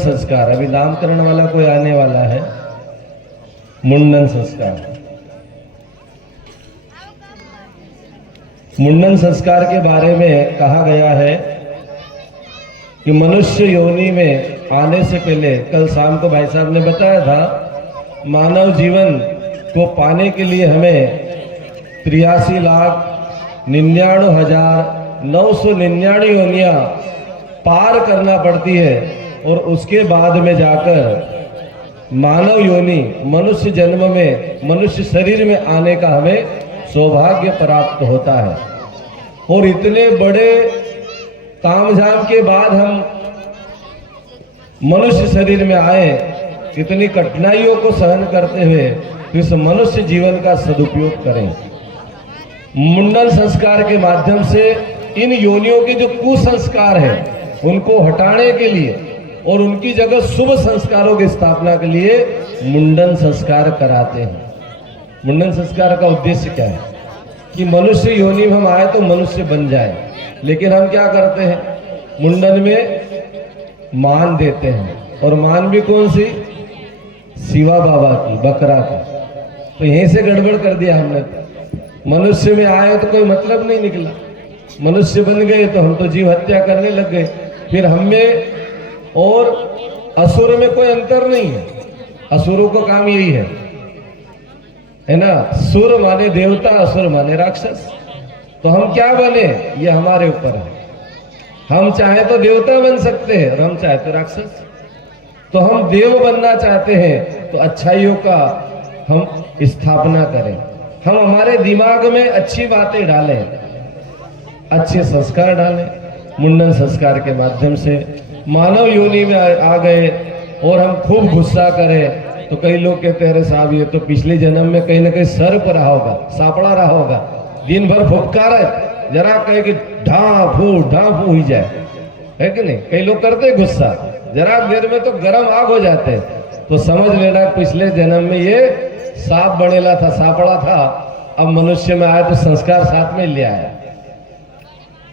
संस्कार, अभी नामकरण वाला कोई आने वाला है, मुंडन संस्कार। मुंडन संस्कार के बारे में कहा गया है कि मनुष्य योनि में आने से पहले, कल शाम को भाई साहब ने बताया था, मानव जीवन को पाने के लिए हमें 83,99,999 योनियां पार करना पड़ती है और उसके बाद में जाकर मानव योनि, मनुष्य जन्म में, मनुष्य शरीर में आने का हमें सौभाग्य प्राप्त होता है। और इतने बड़े तामझाम के बाद हम मनुष्य शरीर में आए, इतनी कठिनाइयों को सहन करते हुए इस मनुष्य जीवन का सदुपयोग करें। मुंडन संस्कार के माध्यम से इन योनियों के जो कुसंस्कार है उनको हटाने के लिए और उनकी जगह शुभ संस्कारों की स्थापना के लिए मुंडन संस्कार कराते हैं। मुंडन संस्कार का उद्देश्य क्या है कि मनुष्य योनि में हम आए तो मनुष्य बन जाए, लेकिन हम क्या करते हैं, मुंडन में मान देते हैं, और मान भी कौन सी, शिवा बाबा की, बकरा की। तो यहीं से गड़बड़ कर दिया हमने। मनुष्य में आए तो कोई मतलब नहीं निकला, मनुष्य बन गए तो हम तो जीव हत्या करने लग गए। फिर हम में और असुर में कोई अंतर नहीं है, असुरों का काम यही है ना। सुर माने देवता, असुर माने राक्षस। तो हम क्या बने ये हमारे ऊपर है। हम चाहे तो देवता बन सकते हैं और हम चाहे तो राक्षस। तो हम देव बनना चाहते हैं तो अच्छाइयों का हम स्थापना करें, हम हमारे दिमाग में अच्छी बातें डालें, अच्छे संस्कार डालें। मुंडन संस्कार के माध्यम से मानव योनि में आ गए और हम खूब गुस्सा करें तो कई लोग कहते हैं, अरे साहब ये तो पिछले जन्म में कहीं ना कहीं सर्प रहा होगा, सापड़ा रहा होगा, दिन भर फुफकार है, जरा कहे कि ढांफू ही जाए, है कि नहीं। कई लोग करते गुस्सा, जरा देर में तो गर्म आग हो जाते हैं। तो समझ लेना पिछले जन्म में ये सांप बनेला था, सापड़ा था, अब मनुष्य में आया तो संस्कार साथ में ले आया।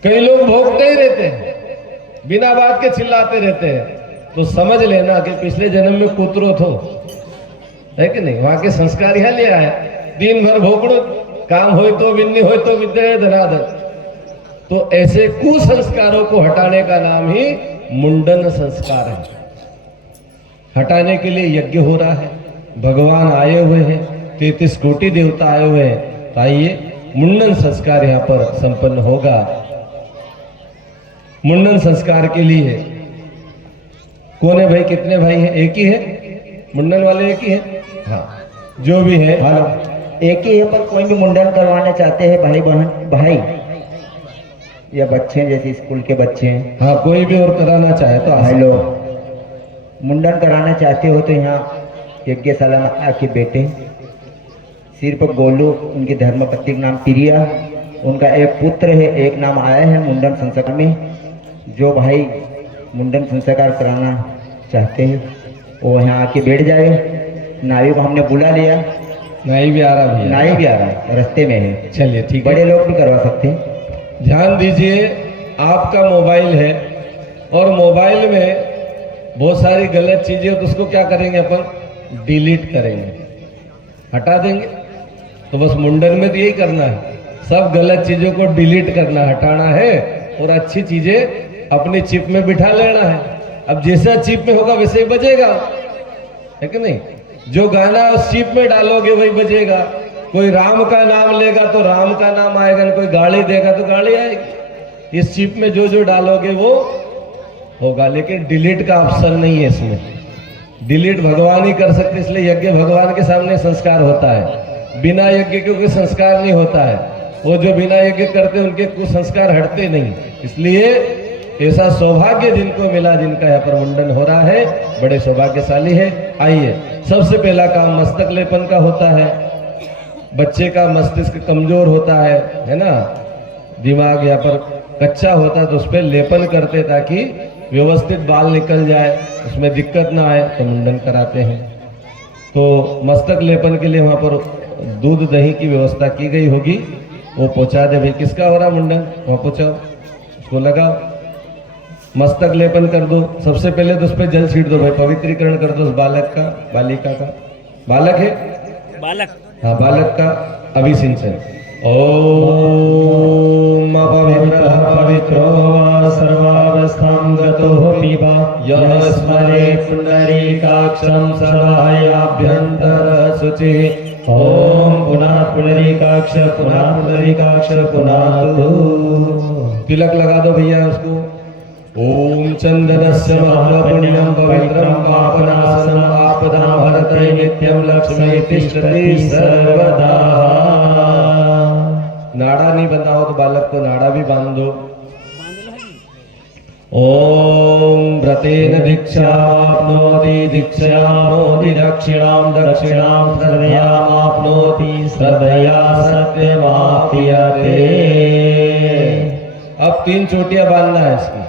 कई लोग भोगते ही रहते हैं, बिना बात के चिल्लाते रहते हैं, तो समझ लेना कि पिछले जन्म में कुतरो थो, है कि नहीं। वहां के संस्कार यहाँ ले आया, दिन भर भोगड़ो, काम हो तो विन्नी हो तो विद्या धनाधन। तो ऐसे कुसंस्कारों को हटाने का नाम ही मुंडन संस्कार है। हटाने के लिए यज्ञ हो रहा है, भगवान आए हुए हैं, 33 कोटि देवता आए हुए हैं। तो आइए मुंडन संस्कार यहाँ पर संपन्न होगा। मुंडन संस्कार के लिए कौन है भाई, कितने भाई हैं? एक ही है, मुंडन वाले एक ही है। हाँ, जो भी है एक ही है, पर कोई भी मुंडन करवाना चाहते हैं, भाई बहन, भाई या बच्चे, जैसे स्कूल के बच्चे हैं, हाँ, कोई भी और कराना चाहे तो भाई लोग मुंडन कराना चाहते हो तो यहाँ यज्ञशाला में आके बैठे। सिर पर गोलू, उनकी धर्मपत्नी का नाम प्रिया, उनका एक पुत्र है, एक नाम आया है मुंडन संस्कार में। जो भाई मुंडन संस्कार कराना चाहते हैं वो यहाँ आके बैठ जाए। नाई को हमने बुला लिया, नाई भी आ रहा है, नाई भी आ रहा है, रास्ते में है। चलिए ठीक है, बड़े लोग भी करवा सकते हैं। ध्यान दीजिए, आपका मोबाइल है और मोबाइल में बहुत सारी गलत चीजें, तो उसको क्या करेंगे अपन, डिलीट करेंगे, हटा देंगे। तो बस मुंडन में तो यही करना है, सब गलत चीजों को डिलीट करना, हटाना है और अच्छी चीजें अपने चिप में बिठा लेना है। अब जैसा चिप में होगा वैसे ही बजेगा, है कि नहीं। जो गाना उस चिप में डालोगे वही बजेगा। कोई राम का नाम लेगा तो राम का नाम आएगा, कोई गाली देगा तो गाली आएगी। इस चिप में जो जो डालोगे वो होगा, लेकिन डिलीट का ऑप्शन नहीं है इसमें। डिलीट भगवान ही कर सकते, इसलिए यज्ञ भगवान के सामने संस्कार होता है, बिना यज्ञ के कोई संस्कार नहीं होता है। वो जो बिना यज्ञ करते उनके कुछ संस्कार हटते नहीं। इसलिए ऐसा सौभाग्य जिनको मिला, जिनका यहाँ पर मुंडन हो रहा है, बड़े सौभाग्यशाली है। आइए, सबसे पहला काम मस्तक लेपन का होता है। बच्चे का मस्तिष्क कमजोर होता है ना, दिमाग यहाँ पर कच्चा होता है, तो उस पर लेपन करते ताकि व्यवस्थित बाल निकल जाए, उसमें दिक्कत ना आए, तो मुंडन कराते हैं। तो मस्तक लेपन के लिए वहाँ पर दूध दही की व्यवस्था की गई होगी, वो पहुँचा दे। भाई किसका हो रहा मुंडन, वहाँ पहुँचाओ, उसको लगाओ। मस्तक लेपन कर दो। सबसे पहले तो उस पर जल छीट दो भाई, पवित्रीकरण कर दो उस बालक का, बालिका का। बालक है, बालक, हाँ बालक का अभिसिंचन। ओम अपवित्रः पवित्रो वा सर्वावस्थां गतो पिबा यः स्मरे पुंडरीकाक्षं सदायाभ्यन्तर शुचिः। ओम पुनः पुंडरीकाक्ष, पुनः पुंडरीकाक्ष, पुनः तु। तिलक लगा दो भैया उसको। ओम चंदनस्य महापुण्यं पवित्रं पापनाशनं आपदां हरते नित्यं लक्ष्मी तिष्ठति सर्वदा। नाड़ा नहीं बंधा हो तो बालक को नाड़ा भी बांध दो। ओम व्रतेन दीक्षाप्नोति दीक्षयाप्नोति दक्षिणां दक्षिणां श्रद्धयामाप्नोति श्रद्धया सत्यमाप्यते। अब 3 चोटियां बांधना है इसकी।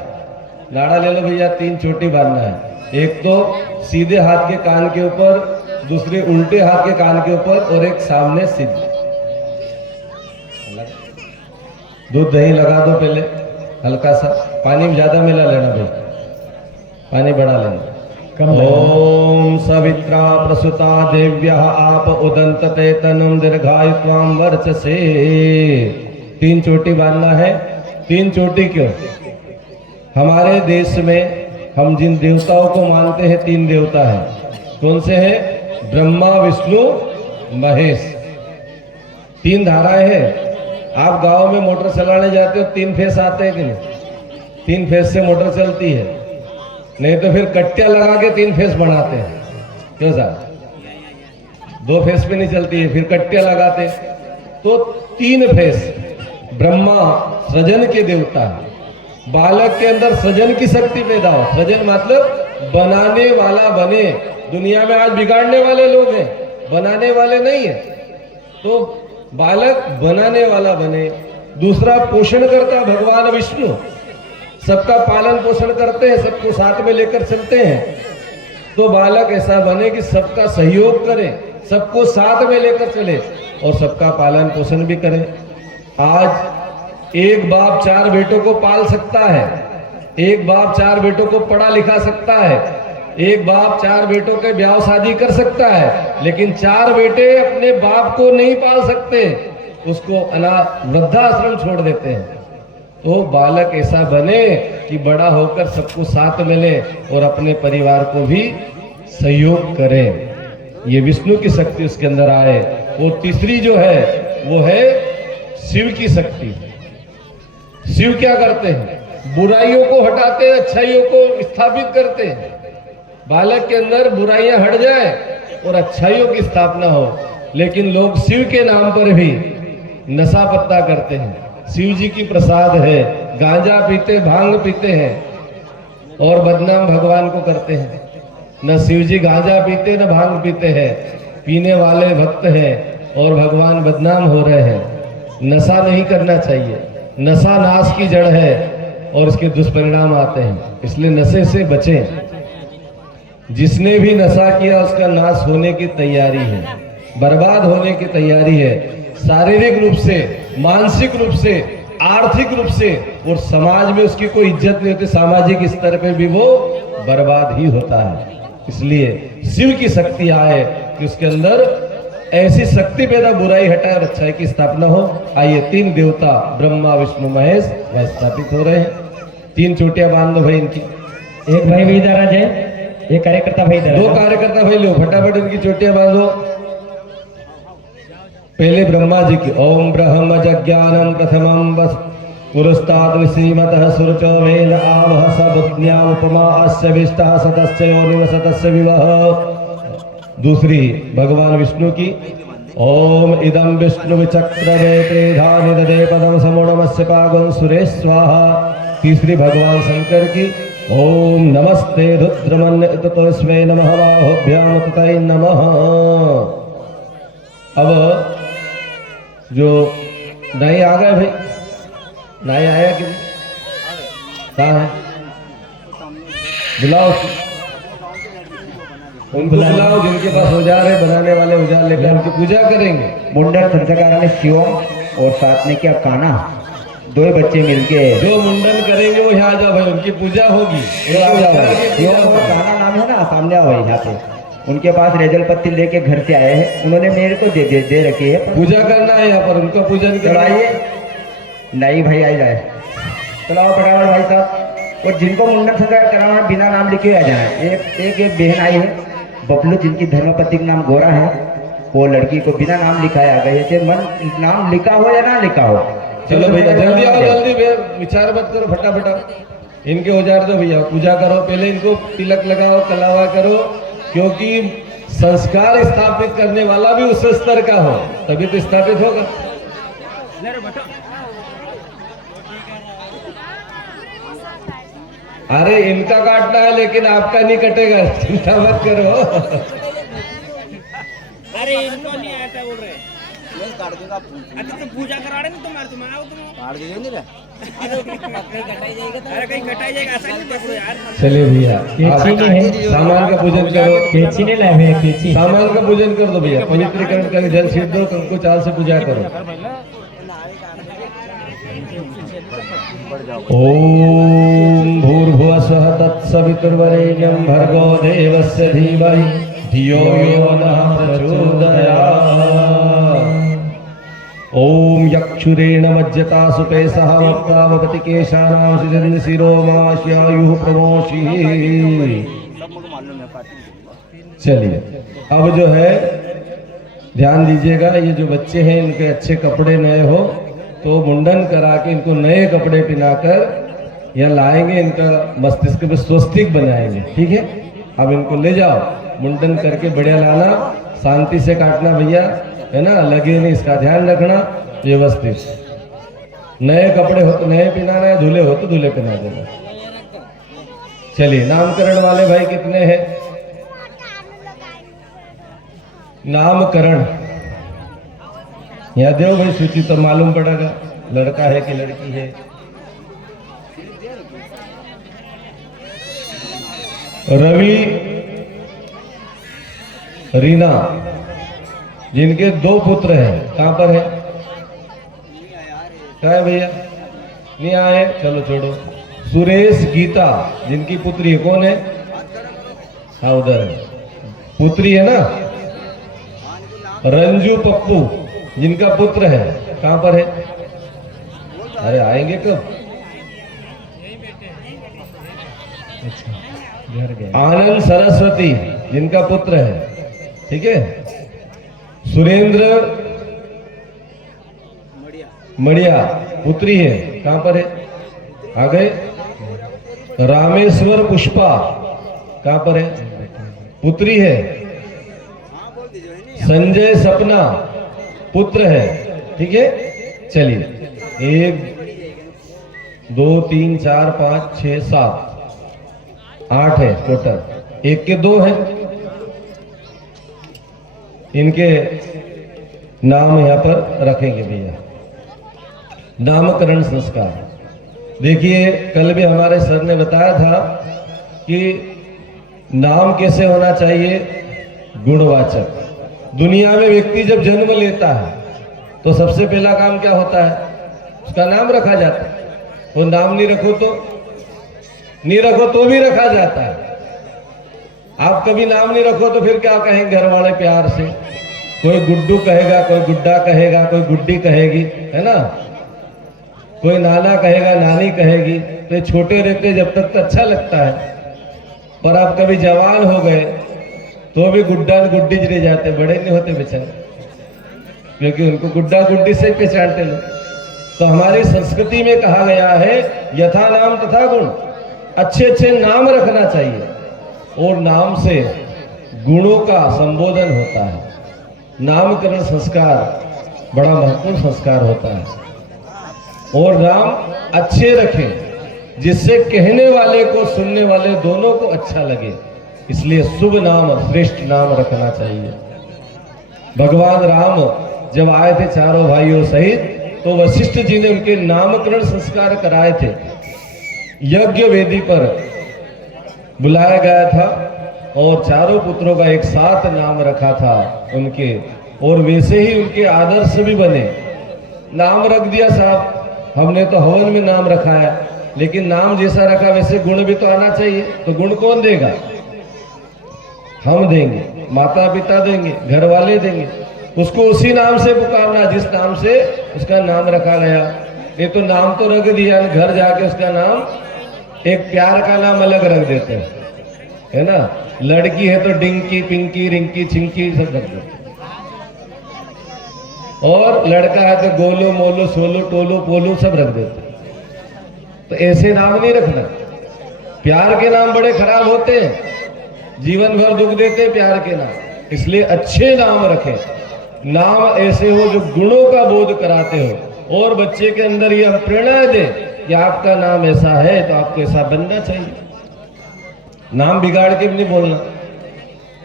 नाड़ा ले लो भैया, 3 चोटी बांधना है। एक तो सीधे हाथ के कान के ऊपर, दूसरे उल्टे हाथ के कान के ऊपर और एक सामने सीधे। दूध दही लगा दो पहले हल्का सा, पानी ज्यादा मिला लेना भाई, पानी बढ़ा लेना। ओम सवित्रा प्रसुता देव्यः आप उदंतते तनुम दीर्घायुत्वां वर्चसे। 3 चोटी बांधना है। 3 चोटी क्यों? हमारे देश में हम जिन देवताओं को मानते हैं 3 देवता हैं। कौन से हैं? ब्रह्मा विष्णु महेश। 3 धाराएं हैं। आप गांव में मोटर चलाने जाते हो 3 फेस आते हैं कि नहीं? 3 फेस से मोटर चलती है, नहीं तो फिर कट्टिया लगा के 3 फेस बनाते हैं। क्यों साहब? 2 फेस पे नहीं चलती है, फिर कट्टिया लगाते। तो 3 फेस। ब्रह्मा सृजन के देवता है। बालक के अंदर सृजन की शक्ति पैदा हो। सृजन मतलब बनाने वाला बने। दुनिया में आज बिगाड़ने वाले लोग हैं, बनाने वाले नहीं है। तो बालक बनाने वाला बने। दूसरा पोषण करता भगवान विष्णु, सबका पालन पोषण करते हैं, सबको साथ में लेकर चलते हैं। तो बालक ऐसा बने कि सबका सहयोग करे, सबको साथ में लेकर चले और सबका पालन पोषण भी करे। आज एक बाप 4 बेटों को पाल सकता है, एक बाप 4 बेटों को पढ़ा लिखा सकता है, एक बाप 4 बेटों के ब्याह शादी कर सकता है, लेकिन 4 बेटे अपने बाप को नहीं पाल सकते, उसको वृद्धाश्रम छोड़ देते हैं। तो बालक ऐसा बने कि बड़ा होकर सबको साथ मिले और अपने परिवार को भी सहयोग करे। ये विष्णु की शक्ति उसके अंदर आए। और तीसरी जो है वो है शिव की शक्ति। शिव क्या करते हैं? बुराइयों को हटाते हैं, अच्छाइयों को स्थापित करते हैं। बालक के अंदर बुराइयां हट जाए और अच्छाइयों की स्थापना हो। लेकिन लोग शिव के नाम पर भी नशा पत्ता करते हैं। शिव जी की प्रसाद है, गांजा पीते, भांग पीते हैं और बदनाम भगवान को करते हैं। न शिव जी गांजा पीते न भांग पीते हैं, पीने वाले भक्त हैं और भगवान बदनाम हो रहे हैं। नशा नहीं करना चाहिए। नशा नाश की जड़ है और इसके दुष्परिणाम आते हैं, इसलिए नशे से बचें। जिसने भी नशा किया उसका नाश होने की तैयारी है, बर्बाद होने की तैयारी है, शारीरिक रूप से, मानसिक रूप से, आर्थिक रूप से, और समाज में उसकी कोई इज्जत नहीं होती। सामाजिक स्तर पे भी वो बर्बाद ही होता है। इसलिए शिव की शक्ति आए कि उसके अंदर ऐसी शक्ति पैदा, बुराई हटाए और अच्छाई की स्थापना हो। आइए 3 देवता ब्रह्मा विष्णु महेश वह स्थापित हो रहे हैं। 3 चोटियां बांध दो भाई इनकी। एक भाई भी इधर आ जाए, एक कार्यकर्ता भाई इधर। 2 कार्यकर्ता भाई लो, फटाफट इनकी चोटियां बांधो। पहले ब्रह्मा जी की। ओम ब्रह्म जज्ञानम प्रथमं वस पुरस्तात् विसीमतः सुरचो वेद आवह सबुज्ञा उपमा अस्य विष्टः सतस्य योनिव सतस्य विवह। दूसरी भगवान विष्णु की। ओम इदं विष्णु विचक्रमे त्रिधानि ददे पदं समोणमस्य पागं सुरेश स्वाहा। तीसरी भगवान शंकर की। ओम नमस्ते रुद्रमन्यततोस्मै नमः बाहुभ्यां ततै नमः। अब जो नाई आ गए भाई, नाई आया कि नहीं? कहाँ है? बुलाओ उनको, बुलाओ जिनके पास औजार है, बनाने वाले औजार लेकर उनकी पूजा करेंगे। मुंडन संस्कार में शिवम और साथ में क्या काना दो बच्चे मिलके जो मुंडन करेंगे वो यहाँ आ जाओ भाई, उनकी पूजा होगी, वो आ जाओ भाई। ये वो गाना नाम है ना, सामने आओ यहाँ पे। उनके पास रेजल पत्ती लेके घर से आए हैं, उन्होंने मेरे को दे रखी है। पूजा करना है यहाँ पर, उनका पूजन चलाइए, नहीं भाई आ जाए, चलाओ फटाफट भाई साहब। और जिनको मुंडन संस्कार कराना है बिना नाम लिखे आ जाए। एक बहन आई है बबलू, जिनकी धर्मपति का नाम गोरा है, वो लड़की को बिना नाम लिखाया गया थे। मन नाम लिखा हो या ना लिखा हो, चलो भैया जल्दी आओ, जल्दी भैया, विचार मत करो, फटाफटा इनके औजार दो भैया, पूजा करो, पहले इनको तिलक लगाओ, कलावा करो, क्योंकि संस्कार स्थापित करने वाला भी उस स्तर का हो तभी तो स्थापित होगा। अरे इनका काटना है लेकिन आपका नहीं कटेगा, चिंता मत करो। अरे इनको नहीं आता बोल रहे अच्छा तो पूजा करा रहे ना तुम्हारे आओ तुम काट दीजिए ना अरे कहीं कटाई जाएगा ऐसा नहीं देखो यार। चलिए भैया कैंची नहीं है, सामान का पूजन करो, कैंची नहीं लाए भैया, कैंची। सामान का पूजन कर दो भैया, पवित्रीकरण कर जल छीट दो, कंकु चाल से पूजा करो। ओम भूर्भुवः स्वः तत्सवितुर्वरेण्यं भर्गो देवस्य धीमहि धियो यो नः प्रचोदयात्। ओम यक्षुरेण मज्जता सुपेशः वक्तावपति केशानां सिजन् शिरोमाश्यायुः प्रमोषि। चलिए अब जो है ध्यान दीजिएगा, ये जो बच्चे हैं इनके अच्छे कपड़े नए हो तो मुंडन करा के इनको नए कपड़े पहनाकर यहाँ लाएंगे, इनका मस्तिष्क में स्वस्तिक बनाएंगे, ठीक है। अब इनको ले जाओ, मुंडन करके बढ़िया लाना, शांति से काटना भैया, है ना, लगे नहीं, इसका ध्यान रखना व्यवस्थित। नए कपड़े हो तो नए पहनाना है, दूल्हे हो तो दूल्हे पहना देना। चलिए नामकरण वाले भाई कितने हैं? नामकरण यहाँ दो भाई, सूची तो मालूम पड़ेगा लड़का है कि लड़की है। रवि रीना, जिनके 2 पुत्र हैं, कहां पर है? क्या है भैया? नहीं आए, चलो छोड़ो। सुरेश गीता, जिनकी पुत्री है, कौन है? हाँ उधर है, पुत्री है ना। रंजू पप्पू, जिनका पुत्र है, कहां पर है? अरे आएंगे कब? आनंद सरस्वती, जिनका पुत्र है, ठीक है। सुरेंद्र मड़िया, पुत्री है, कहां पर है? आ गए। रामेश्वर पुष्पा, कहां पर है? पुत्री है। संजय सपना, पुत्र है, ठीक है। चलिए 1 2 3 4 5 6 7 8 है टोटल, एक के 2 है। इनके नाम यहाँ पर रखेंगे भैया। नामकरण संस्कार, देखिए कल भी हमारे सर ने बताया था कि नाम कैसे होना चाहिए, गुणवाचक। दुनिया में व्यक्ति जब जन्म लेता है तो सबसे पहला काम क्या होता है? उसका नाम रखा जाता है। वो नाम नहीं रखो तो भी रखा जाता है। आप कभी नाम नहीं रखो तो फिर क्या कहेंगे घर वाले प्यार से? कोई गुड्डू कहेगा, कोई गुड्डा कहेगा, कोई गुड्डी कहेगी, है ना, कोई नाना कहेगा, नानी कहेगी। तो छोटे रहते जब तक तो अच्छा लगता है, पर आप कभी जवान हो गए तो भी गुड्डा गुड्डी रह जाते, बड़े नहीं होते बेचारे, क्योंकि उनको गुड्डा गुड्डी से पहचानते लोग। तो हमारी संस्कृति में कहा गया है यथा नाम तथा गुण, अच्छे अच्छे नाम रखना चाहिए, और नाम से गुणों का संबोधन होता है। नामकरण संस्कार बड़ा महत्वपूर्ण संस्कार होता है। और नाम अच्छे रखें जिससे कहने वाले को सुनने वाले दोनों को अच्छा लगे, इसलिए शुभ नाम श्रेष्ठ नाम रखना चाहिए। भगवान राम जब आए थे चारों भाइयों सहित, तो वशिष्ठ जी ने उनके नामकरण संस्कार कराए थे। यज्ञ वेदी पर बुलाया गया था और चारों पुत्रों का एक साथ नाम रखा था उनके, और वैसे ही उनके आदर्श भी बने। नाम रख दिया साहब, हमने तो हवन में नाम रखा है, लेकिन नाम जैसा रखा वैसे गुण भी तो आना चाहिए। तो गुण कौन देगा? हम देंगे, माता पिता देंगे, घर वाले देंगे। उसको उसी नाम से पुकारना जिस नाम से उसका नाम रखा गया। ये तो नाम तो रख दिया, घर जाके उसका नाम एक प्यार का नाम अलग रख देते हैं, है ना। लड़की है तो डिंकी, पिंकी, रिंकी, चिंकी सब रख देते हैं, और लड़का है तो गोलू, मोलू, सोलू, टोलू, पोलू सब रख देते हैं। तो ऐसे नाम नहीं रखना। प्यार के नाम बड़े खराब होते हैं, जीवन भर दुख देते हैं प्यार के नाम। इसलिए अच्छे नाम रखें, नाम ऐसे हो जो गुणों का बोध कराते हो, और बच्चे के अंदर यह प्रेरणा दे कि आपका नाम ऐसा है तो आपको ऐसा बनना चाहिए। नाम बिगाड़ के भी नहीं बोलना,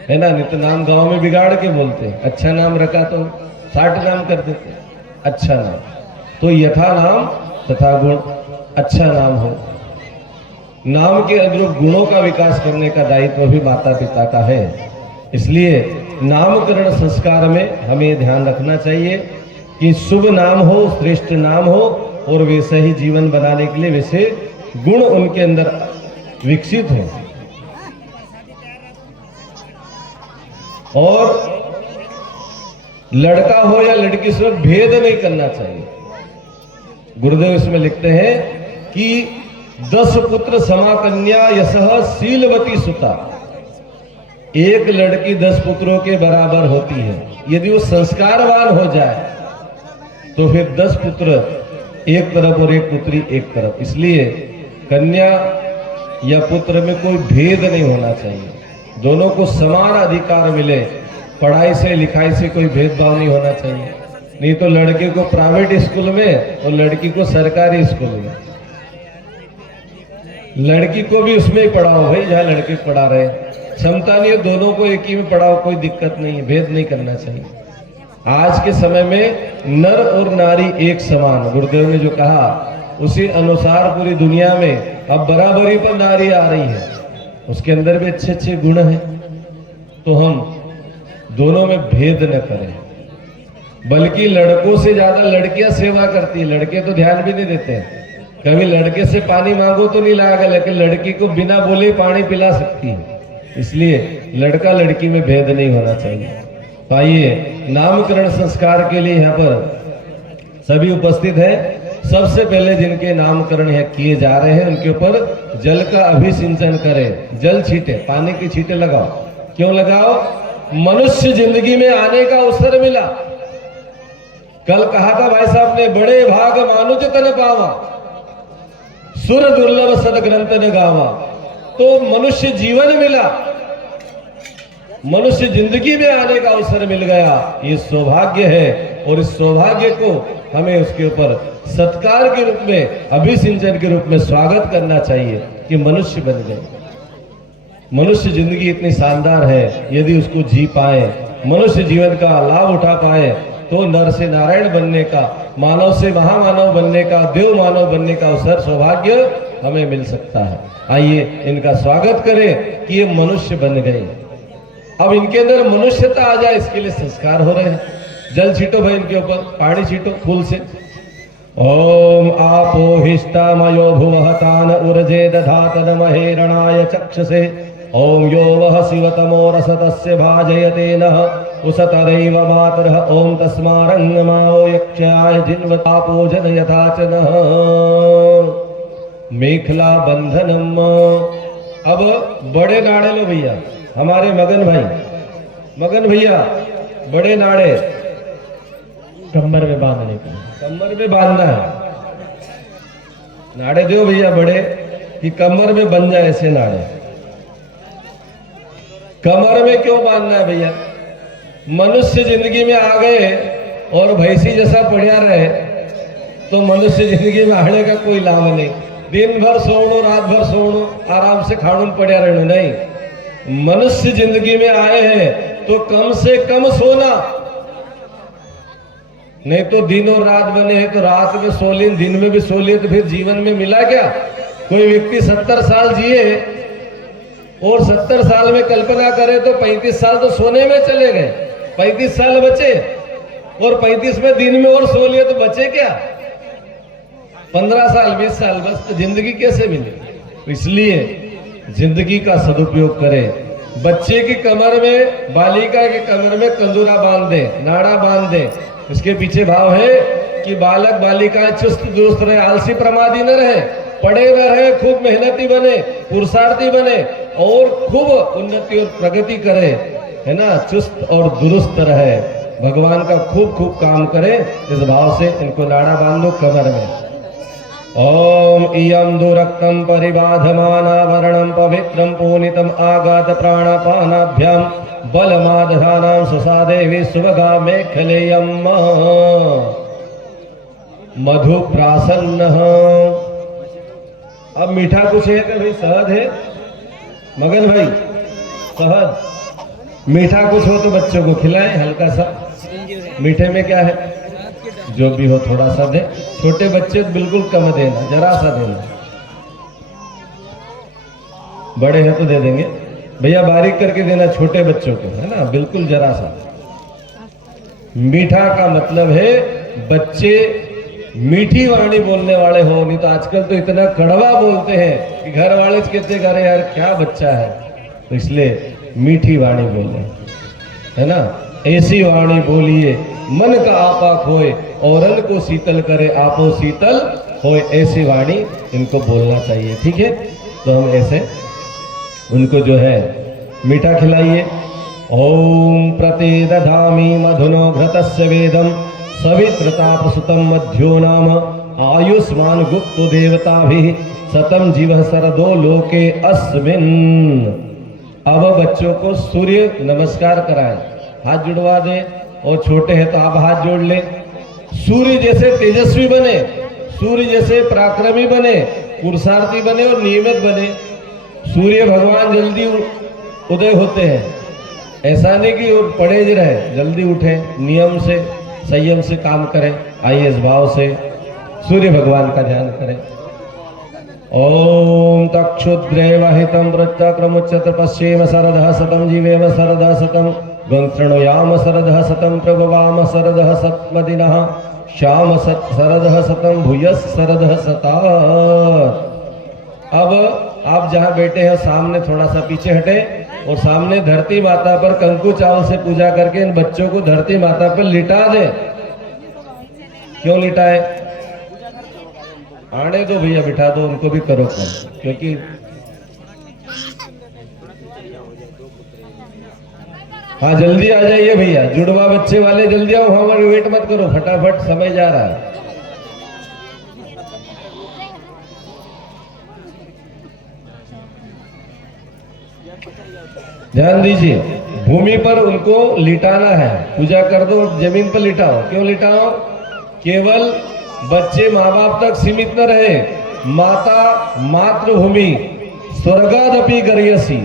है ना। नहीं तो नाम गांव में बिगाड़ के बोलते हैं। अच्छा नाम रखा तो 60 नाम कर देते। अच्छा नाम तो यथा नाम तथा गुण, अच्छा नाम हो। नाम के अनुरूप गुणों का विकास करने का दायित्व भी माता पिता का है। इसलिए नामकरण संस्कार में हमें ध्यान रखना चाहिए कि शुभ नाम हो, श्रेष्ठ नाम हो, और वैसे ही जीवन बनाने के लिए वैसे गुण उनके अंदर विकसित हो। और लड़का हो या लड़की, इसमें भेद नहीं करना चाहिए। गुरुदेव इसमें लिखते हैं कि 10 पुत्र समाकन्या यशः शीलवती सुता। एक लड़की 10 पुत्रों के बराबर होती है। यदि वो संस्कारवान हो जाए तो फिर 10 पुत्र एक तरफ और एक पुत्री एक तरफ। इसलिए कन्या या पुत्र में कोई भेद नहीं होना चाहिए, दोनों को समान अधिकार मिले। पढ़ाई से, लिखाई से कोई भेदभाव नहीं होना चाहिए। नहीं तो लड़के को प्राइवेट स्कूल में और लड़की को सरकारी स्कूल में, लड़की को भी उसमें ही पढ़ाओ भाई जहां लड़के पढ़ा रहे। क्षमता नहीं है, दोनों को एक ही में पढ़ाओ, कोई दिक्कत नहीं है, भेद नहीं करना चाहिए। आज के समय में नर और नारी एक समान, गुरुदेव ने जो कहा उसी अनुसार पूरी दुनिया में अब बराबरी पर नारी आ रही है। उसके अंदर भी अच्छे अच्छे गुण हैं। तो हम दोनों में भेद न करें, बल्कि लड़कों से ज्यादा लड़कियां सेवा करती है। लड़के तो ध्यान भी नहीं देते हैं। कभी लड़के से पानी मांगो तो नहीं लाएगा, लेकिन लड़की को बिना बोले पानी पिला सकती है। इसलिए लड़का लड़की में भेद नहीं होना चाहिए। तो आइए नामकरण संस्कार के लिए यहाँ पर सभी उपस्थित हैं। सबसे पहले जिनके नामकरण यहाँ किए जा रहे हैं उनके ऊपर जल का अभिसिंचन करें। जल छीटे, पानी की छींटे लगाओ। क्यों लगाओ? मनुष्य जिंदगी में आने का अवसर मिला। कल कहा था भाई साहब ने, बड़े भाग मानुज तन पावा, सुर दुर्लभ सदग्रंथ न गावा। तो मनुष्य जीवन मिला, मनुष्य जिंदगी में आने का अवसर मिल गया, ये सौभाग्य है। और इस सौभाग्य को हमें उसके ऊपर सत्कार के रूप में, अभिसिंचन के रूप में स्वागत करना चाहिए कि मनुष्य बन गए। मनुष्य जिंदगी इतनी शानदार है, यदि उसको जी पाए, मनुष्य जीवन का लाभ उठा पाए, तो नर से नारायण बनने का, मानव से महामानव बनने का, देव मानव बनने का अवसर, सौभाग्य हमें मिल सकता है। आइए इनका स्वागत करें कि ये मनुष्य बन गए। अब इनके अंदर मनुष्यता आ जाए, इसके लिए संस्कार हो रहे हैं। जल छीटो भाई इनके ऊपर, पानी छीटो फूल से। ओम आपो हिष्टामयो भुवहतान उर्जे दधातन महेरणाय चक्षसे। ओम यो वह शिवतमो रसतस्य भाजयते नः उसतरैव मातरः। ओम तस्मारंगमाओ यक्षाय जिन्वतापो जनयथा च नः। मेखला बंधनम। अब बड़े नाड़े लो भैया, हमारे मगन भाई, मगन भैया बड़े नाड़े कमर में बांधने का, कमर में बांधना है। नाड़े दो भैया बड़े कि कमर में बन जाए ऐसे नाड़े। कमर में क्यों बांधना है भैया? मनुष्य जिंदगी में आ गए और भैंसी जैसा पड़ा रहे तो मनुष्य जिंदगी में आने का कोई लाभ नहीं। दिन भर सोनो, रात भर सोनो, आराम से खाड़ू पड़ा रहना नहीं। मनुष्य जिंदगी में आए हैं तो कम से कम सोना, नहीं तो दिन और रात बने हैं तो रात में सो लिए, दिन में भी सो लिए, तो फिर जीवन में मिला क्या? कोई व्यक्ति 70 साल जिए और 70 साल में कल्पना करे तो 35 साल तो सोने में चले गए, 35 साल बचे, और 35 में दिन में और सो लिए तो बचे क्या? 15 साल 20 साल बस, तो जिंदगी कैसे मिले? इसलिए जिंदगी का सदुपयोग करें। बच्चे की कमर में, बालिका की कमर में कंदूरा बांध दे, नाड़ा बांध दे। इसके पीछे भाव है कि बालक बालिकाएं चुस्त दुरुस्त रहे, आलसी प्रमादी न रहे, पढ़े न रहे, खूब मेहनती बने, पुरुषार्थी बने और खूब उन्नति और प्रगति करे, है ना, चुस्त और दुरुस्त रहे, भगवान का खूब खूब काम करे। इस भाव से इनको नाड़ा बांधो कमर में। ओम इयं दुरक्तं परिबाधमानावरणं पवित्रं पूनितम् आगात प्राणापानाभ्यां बलमादधानां सुसा देवी सुभगा मेखलेयं मधु प्रासन्न। अब मीठा कुछ है कि भाई? सहज है मगन भाई, सहज मीठा कुछ हो तो बच्चों को खिलाएं हल्का सा। मीठे में क्या है? जो भी हो थोड़ा सा दे। छोटे बच्चे तो बिल्कुल कम देना, जरा सा देना। बड़े हैं तो दे देंगे भैया, बारीक करके देना छोटे बच्चों को, है ना, बिल्कुल जरा सा। मीठा का मतलब है बच्चे मीठी वाणी बोलने वाले हो। नहीं तो आजकल तो इतना कड़वा बोलते हैं कि घर वाले कहते अरे यार क्या बच्चा है। तो इसलिए मीठी वाणी बोले, है ना, ऐसी वाणी बोलिए मन का आपा खोए औरन को शीतल करे आपो शीतल होए। ऐसी वाणी इनको बोलना चाहिए, ठीक है। तो हम ऐसे उनको जो है मीठा खिलाइए। ओम प्रतिदधामि मधुनो घृतस्य वेदम सवित्रतापसुतं मध्यो नाम आयुष्मान गुप्तो देवताभिः सतम जीव शरदो लोके अस्मिन्। अब बच्चों को सूर्य नमस्कार कराएं, हाथ जुड़वा दें, और छोटे हैं तो आप हाथ जोड़ लें। सूर्य जैसे तेजस्वी बने, सूर्य जैसे पराक्रमी बने, पुरुषार्थी बने और नियमित बने। सूर्य भगवान जल्दी उदय होते हैं, ऐसा नहीं कि वो पड़े ही रहे, जल्दी उठे, नियम से संयम से काम करें। आइए इस भाव से सूर्य भगवान का ध्यान करें। ओम तक्षुद्रेव हितं वृत्तक्रमुच्यत पश्येम शरदः शतं जीवेम शरदः शतं गंत्रणयाम शरदः शतं प्रभवाम शरदः सत्मदिनः श्याम शरदः शतं भूयः शरदः शतात्। अब आप जहाँ बैठे हैं सामने थोड़ा सा पीछे हटे और सामने धरती माता पर कंकु चावल से पूजा करके इन बच्चों को धरती माता पर लिटा दें। क्यों लिटाए? आने दो भैया, बिठा दो, उनको भी करो कम, क्योंकि हाँ जल्दी आ जाइए भैया, जुड़वा बच्चे वाले जल्दी आओ, हमारी वेट मत करो, फटाफट समय जा रहा है। ध्यान दीजिए, भूमि पर उनको लिटाना है, पूजा कर दो, जमीन पर लिटाओ। क्यों लिटाओ? केवल बच्चे माँ बाप तक सीमित न रहे। माता मातृभूमि स्वर्गादपि गर्यसी।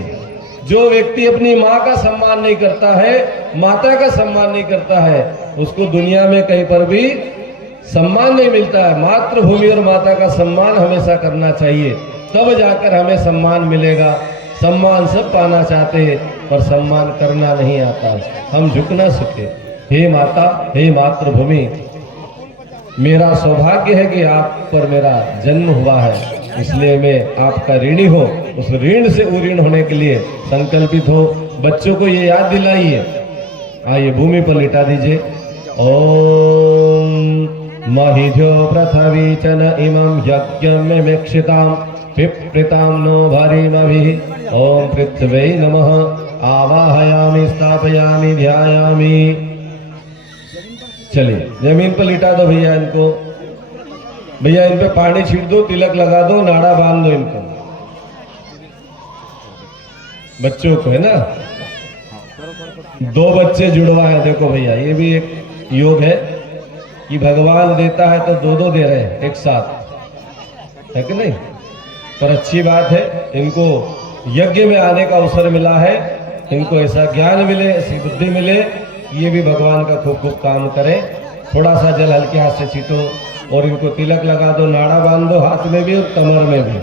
जो व्यक्ति अपनी माँ का सम्मान नहीं करता है, माता का सम्मान नहीं करता है, उसको दुनिया में कहीं पर भी सम्मान नहीं मिलता है। मातृभूमि और माता का सम्मान हमेशा करना चाहिए, तब जाकर हमें सम्मान मिलेगा। सम्मान सब पाना चाहते हैं पर सम्मान करना नहीं आता, हम झुकना सीखे। हे माता, हे मातृभूमि, मेरा सौभाग्य है कि आप पर मेरा जन्म हुआ है, इसलिए मैं आपका ऋणी हूँ। उस ऋण से उऋण होने के लिए संकल्पित हो। बच्चों को ये याद दिलाइए। आइए भूमि पर लिटा दीजिए। ओम महिध्यो पृथ्वी च न इमं यज्ञं मिक्षितां पिप्रितां नो भरीमभिः। ओम पृथ्वी नमः। आवाहयामि स्थापयामि ध्यायामि। चलिए जमीन पर लिटा दो भैया इनको। भैया इन पे पानी छीट दो, तिलक लगा दो, नाड़ा बांध दो इनको, बच्चों को, है ना। 2 बच्चे जुड़वा है, देखो भैया ये भी एक योग है कि भगवान देता है तो 2-2 दे रहे हैं एक साथ, है कि नहीं। पर अच्छी बात है, इनको यज्ञ में आने का अवसर मिला है, इनको ऐसा ज्ञान मिले, ऐसी बुद्धि मिले, ये भी भगवान का खूब खूब काम करें। थोड़ा सा जल हल्के हाथ से छीटो और इनको तिलक लगा दो, नाड़ा बांध दो, हाथ में भी और कमर में भी।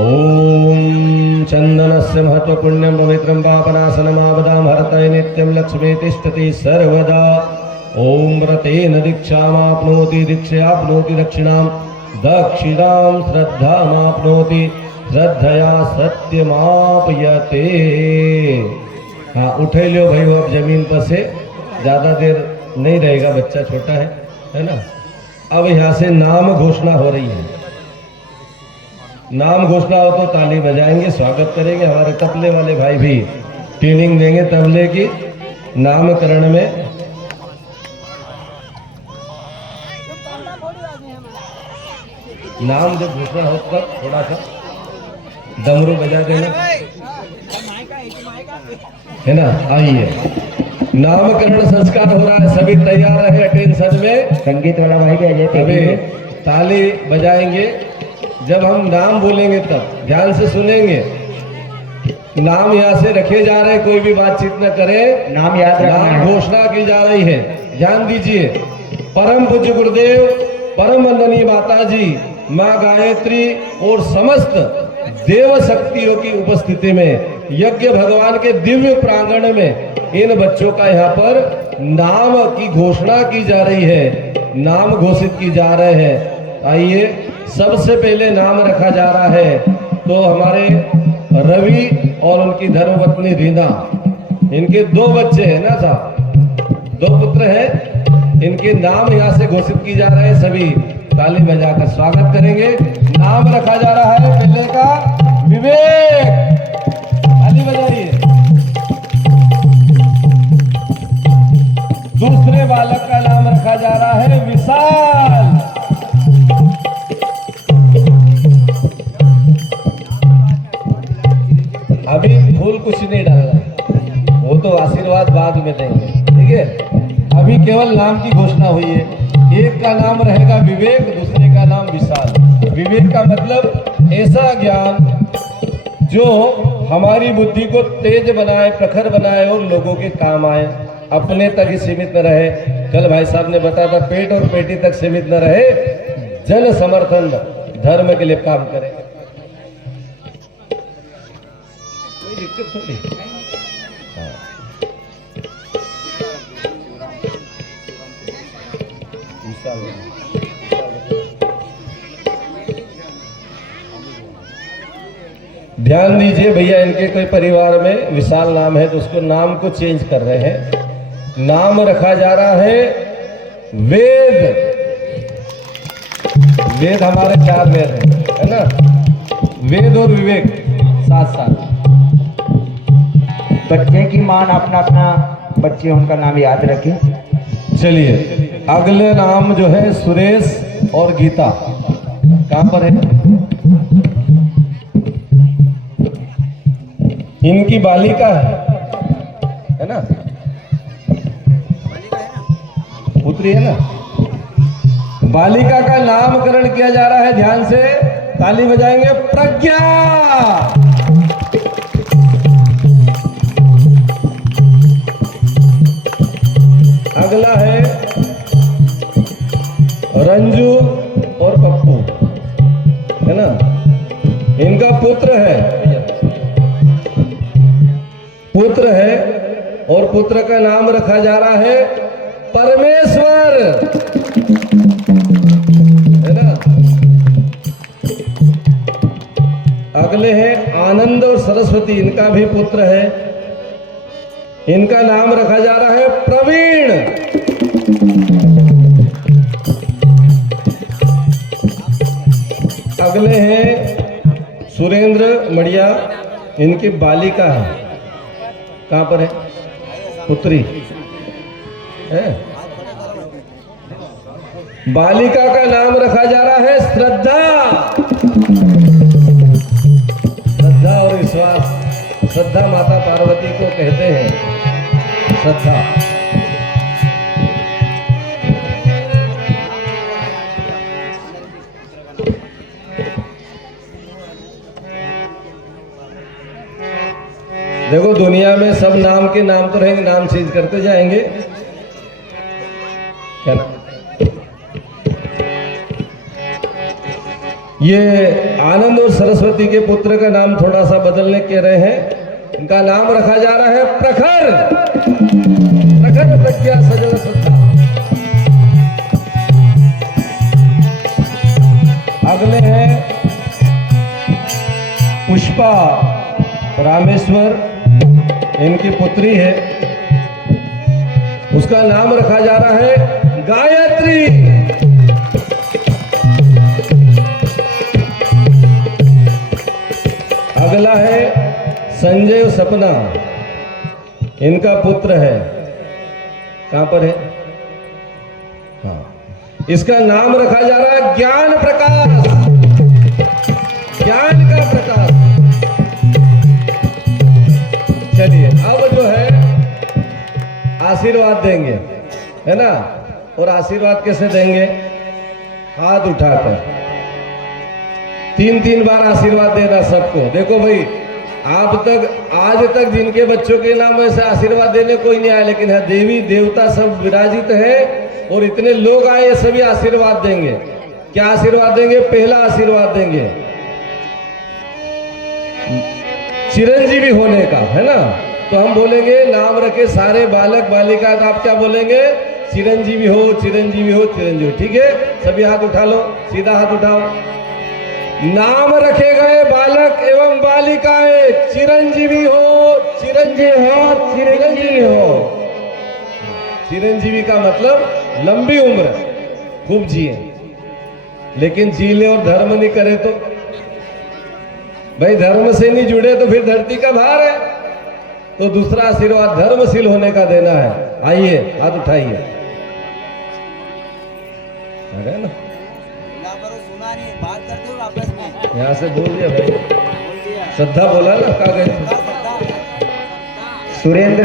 ओम चंदनस्य महत्व पुण्यम पवित्रम पापनाशनम आपदाम हरतये नित्यम लक्ष्मी तिष्ठति सर्वदा। ओम व्रतेन दीक्षामाप्नोति दीक्षयाप्नोति दक्षिणाम दक्षिणाम श्रद्धामाप्नोति श्रद्धया सत्यमापयते। हाँ उठे लो भाई, वो अब जमीन पर से ज़्यादा देर नहीं रहेगा, बच्चा छोटा है ना। अब यहाँ से नाम घोषणा हो रही है। नाम घोषणा हो तो ताली बजाएंगे, स्वागत करेंगे। हमारे तबले वाले भाई भी ट्रेनिंग देंगे तबले की नामकरण में। नाम जब घोषणा हो तब थोड़ा सा डमरू बजा देना, है ना। आइए, नामकरण संस्कार हो रहा है, सभी तैयार रहे अटेंशन में। संगीत वाला भाई भी आ जाए, अभी ताली बजाएंगे, जब हम नाम बोलेंगे तब ध्यान से सुनेंगे। नाम यहाँ से रखे जा रहे हैं, कोई भी बातचीत न करे, नाम याद रखना नाम है। घोषणा की जा रही है, ध्यान दीजिए। परम पूज्य गुरुदेव, परम वंदनीय माता जी, माँ गायत्री और समस्त देव शक्तियों की उपस्थिति में यज्ञ भगवान के दिव्य प्रांगण में इन बच्चों का यहाँ पर नाम की घोषणा की जा रही है, नाम घोषित की जा रहे हैं। आइए, सबसे पहले नाम रखा जा रहा है तो हमारे रवि और उनकी धर्मपत्नी रीना, इनके 2 बच्चे हैं ना साहब, 2 पुत्र हैं, इनके नाम यहाँ से घोषित की जा रहे हैं। सभी ताली बजाकर स्वागत करेंगे। नाम रखा जा रहा है पहले का विवेक, ताली बजाइए। दूसरे बालक का नाम रखा जा रहा है विशाल। अभी फूल कुछ नहीं डालना, वो तो आशीर्वाद बाद में देंगे, ठीक है। अभी केवल नाम की घोषणा हुई है। एक का नाम रहेगा विवेक, दूसरे का नाम विशाल। विवेक का मतलब ऐसा ज्ञान जो हमारी बुद्धि को तेज बनाए, प्रखर बनाए और लोगों के काम आए, अपने तक ही सीमित न रहे। कल भाई साहब ने बताया था, पेट और पेटी तक सीमित न रहे, जन समर्थन धर्म के लिए काम करे। कोई दिक्कत थोड़ी। ध्यान दीजिए भैया, इनके कोई परिवार में विशाल नाम है तो उसको नाम को चेंज कर रहे हैं। नाम रखा जा रहा है वेद। वेद हमारे 4 वेद है ना, वेद और विवेक साथ साथ। बच्चे की मान अपना अपना बच्चे उनका नाम याद रखें। चलिए, अगले नाम जो है सुरेश और गीता, कहां पर है? इनकी बालिका है ना, पुत्री है ना। बालिका का नामकरण किया जा रहा है, ध्यान से ताली बजाएंगे। प्रज्ञा। अगला है रंजू और पप्पू, है ना। इनका पुत्र है और पुत्र का नाम रखा जा रहा है परमेश्वर, है ना। अगले हैं आनंद और सरस्वती, इनका भी पुत्र है, इनका नाम रखा जा रहा है प्रवीण। अगले हैं सुरेंद्र मड़िया, इनकी बालिका है, कहां पर है? पुत्री है। बालिका का नाम रखा जा रहा है श्रद्धा। श्रद्धा और विश्वास, श्रद्धा माता पार्वती को कहते हैं, श्रद्धा। देखो, दुनिया में सब नाम के नाम तो रहेंगे, नाम चेंज करते जाएंगे, क्या ना? ये आनंद और सरस्वती के पुत्र का नाम थोड़ा सा बदलने के रहे हैं। इनका नाम रखा जा रहा है प्रखर। प्रखर प्रज्ञा सजल श्रद्धा। अगले हैं पुष्पा रामेश्वर, इनकी पुत्री है, उसका नाम रखा जा रहा है गायत्री। अगला है संजय सपना, इनका पुत्र है, कहां पर है, हाँ, इसका नाम रखा जा रहा है ज्ञान प्रकाश, ज्ञान का प्रकाश। चलिए अब जो है आशीर्वाद देंगे, है ना, और आशीर्वाद कैसे देंगे, हाथ उठाकर 3-3 बार आशीर्वाद देना सबको। देखो भाई, आप तक आज तक जिनके बच्चों के नाम ऐसे आशीर्वाद देने कोई नहीं आया, लेकिन है देवी देवता सब विराजित है और इतने लोग आए, ये सभी आशीर्वाद देंगे। क्या आशीर्वाद देंगे, पहला आशीर्वाद देंगे चिरंजीवी होने का, है ना। तो हम बोलेंगे नाम रखे सारे बालक बालिका, तो आप क्या बोलेंगे, चिरंजीवी हो, चिरंजीवी हो, चिरंजीवी हो। ठीक है, सभी हाथ उठा लो, सीधा हाथ उठाओ। नाम रखे गए बालक एवं बालिकाएं चिरंजीवी हो, चिरंजीवी हो, चिरंजीवी हो। चिरंजीवी का मतलब लंबी उम्र, खूब जिए, लेकिन जी ले और धर्म नहीं करे तो भाई, धर्म से नहीं जुड़े तो फिर धरती का भार है। तो दूसरा आशीर्वाद धर्मशील होने का देना है। आइए हाथ उठाइए, आ गए ना, सुना नहीं, बात करते हो आपस में, यहाँ से बोल दिया भाई, श्रद्धा बोला ना, कहा गए सुरेंद्र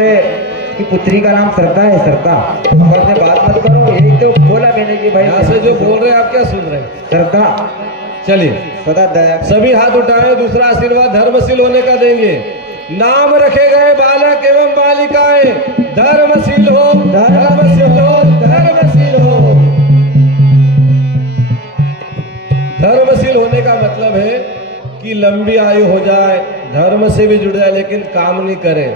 की पुत्री का नाम श्रद्धा है, श्रद्धा। आपस में बात मत करो, एक तो बोला मैंने कि भाई यहाँ से जो बोल रहे हैं आप क्या सुन रहे हैं, श्रद्धा। चलिए सदा दया। सभी हाथ उठाएं, दूसरा आशीर्वाद धर्मशील होने का देंगे। नाम रखे गए बालक एवं बालिकाएं धर्मशील हो, धर्मशील हो, धर्मशील हो। धर्मशील होने का मतलब है कि लंबी आयु हो जाए, धर्म से भी जुड़ जाए, लेकिन काम नहीं करे,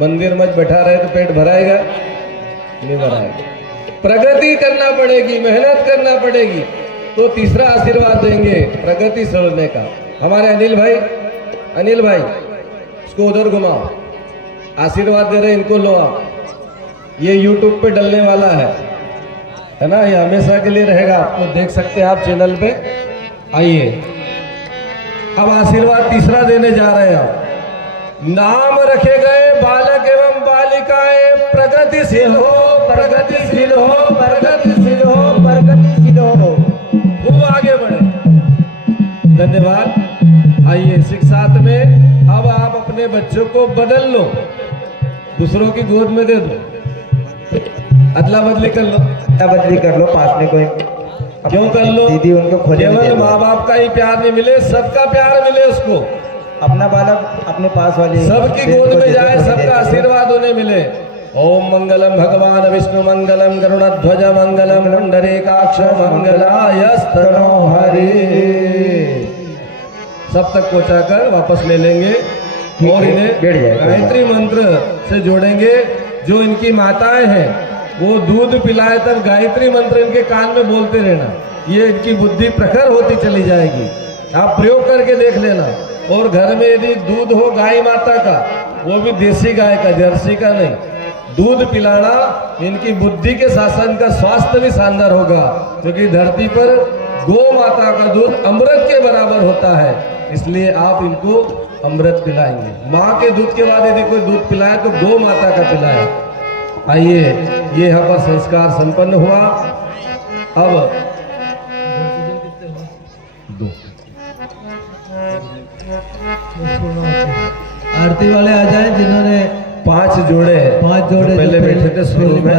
मंदिर में बैठा रहे तो पेट भराएगा नहीं, भराएगा। प्रगति करना पड़ेगी, मेहनत करना पड़ेगी। तो तीसरा आशीर्वाद देंगे प्रगतिशील होने का। हमारे अनिल भाई इसको उधर घुमाओ, आशीर्वाद दे रहे, इनको लो आप। ये YouTube पे डलने वाला है ना, ये हमेशा के लिए रहेगा, आपको देख सकते हैं आप चैनल पे। आइए अब आशीर्वाद तीसरा देने जा रहे हैं आप। नाम रखे गए बालक एवं बालिकाएं प्रगतिशील हो, प्रगतिशील हो, प्रगतिशील हो, प्रगतिशील हो, खूब आगे बढ़े। धन्यवाद। आइए इसी साथ में अब आप अपने बच्चों को बदल लो, दूसरों की गोद में दे दो, अदला बदली कर लो, बदली कर लो, पास में कोई क्यों कर लो, दीदी उनको खोले में दे केवल दो। माँ बाप का ही प्यार नहीं मिले, सबका प्यार मिले उसको, अपना बालक अपने पास वाले सबकी गोद में जाए, सबका आशीर्वाद उन्हें मिले। ओम मंगलम भगवान विष्णु मंगलम गरुड़ध्वज मंगलम पुंडरीकाक्ष मंगलायस्तनो हरि। सब तक पहुंचाकर वापस ले लेंगे और इन्हें बैठ जाए। गायत्री मंत्र से जोड़ेंगे। जो इनकी माताएं हैं वो दूध पिलाए तब गायत्री मंत्र इनके कान में बोलते रहना, ये इनकी बुद्धि प्रखर होती चली जाएगी। आप प्रयोग करके देख लेना। और घर में यदि दूध हो गाय माता का, वो भी देसी गाय का, जर्सी का नहीं, दूध पिलाना इनकी बुद्धि के शासन का स्वास्थ्य भी शानदार होगा, क्योंकि धरती पर गौ माता का दूध अमृत के बराबर होता है। इसलिए आप इनको अमृत पिलाएंगे। माँ के दूध के बाद यदि कोई दूध पिलाए तो गौ माता का पिलाए। आइए, ये यहाँ पर संस्कार संपन्न हुआ। अब आरती वाले आ जाएं जिन्होंने 5 जोड़े पहले जो बैठे थे शुरू में।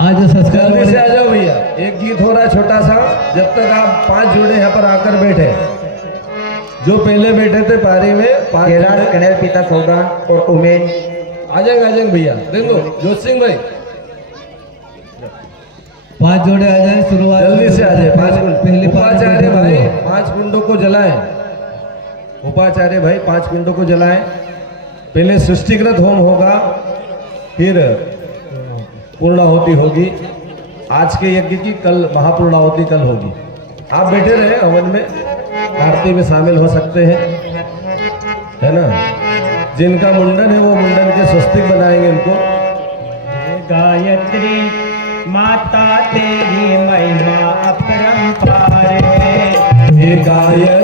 आज संस्कार जल्दी से आ जाओ भैया, एक गीत हो रहा है छोटा सा, जब तक आप 5 जोड़े यहाँ पर आकर बैठे। जो पहले बैठे थे पारी में 5 कैलाश कनेल पिता सौदान और उमेश आ जाएंगे भैया। देखो जोत सिंह भाई 5 जोड़े आ जाए, शुरुआत जल्दी से आ जाए। 5 पहले उपाचार्य भाई 5 कुंडों को जलाएं। उपाचार्य भाई 5 कुंडों को जलाएं। पहले सृष्टिकृत होम होगा, फिर पूर्णाहुति होगी। आज के यज्ञ की कल महापूर्णाहुति कल होगी। आप बैठे रहे हवन में, आरती में शामिल हो सकते हैं, है ना। जिनका मुंडन है वो मुंडन के स्वस्तिक बनाएंगे इनको। गायत्री माता तेरी महिमा अपरंपार है। हे गायत्री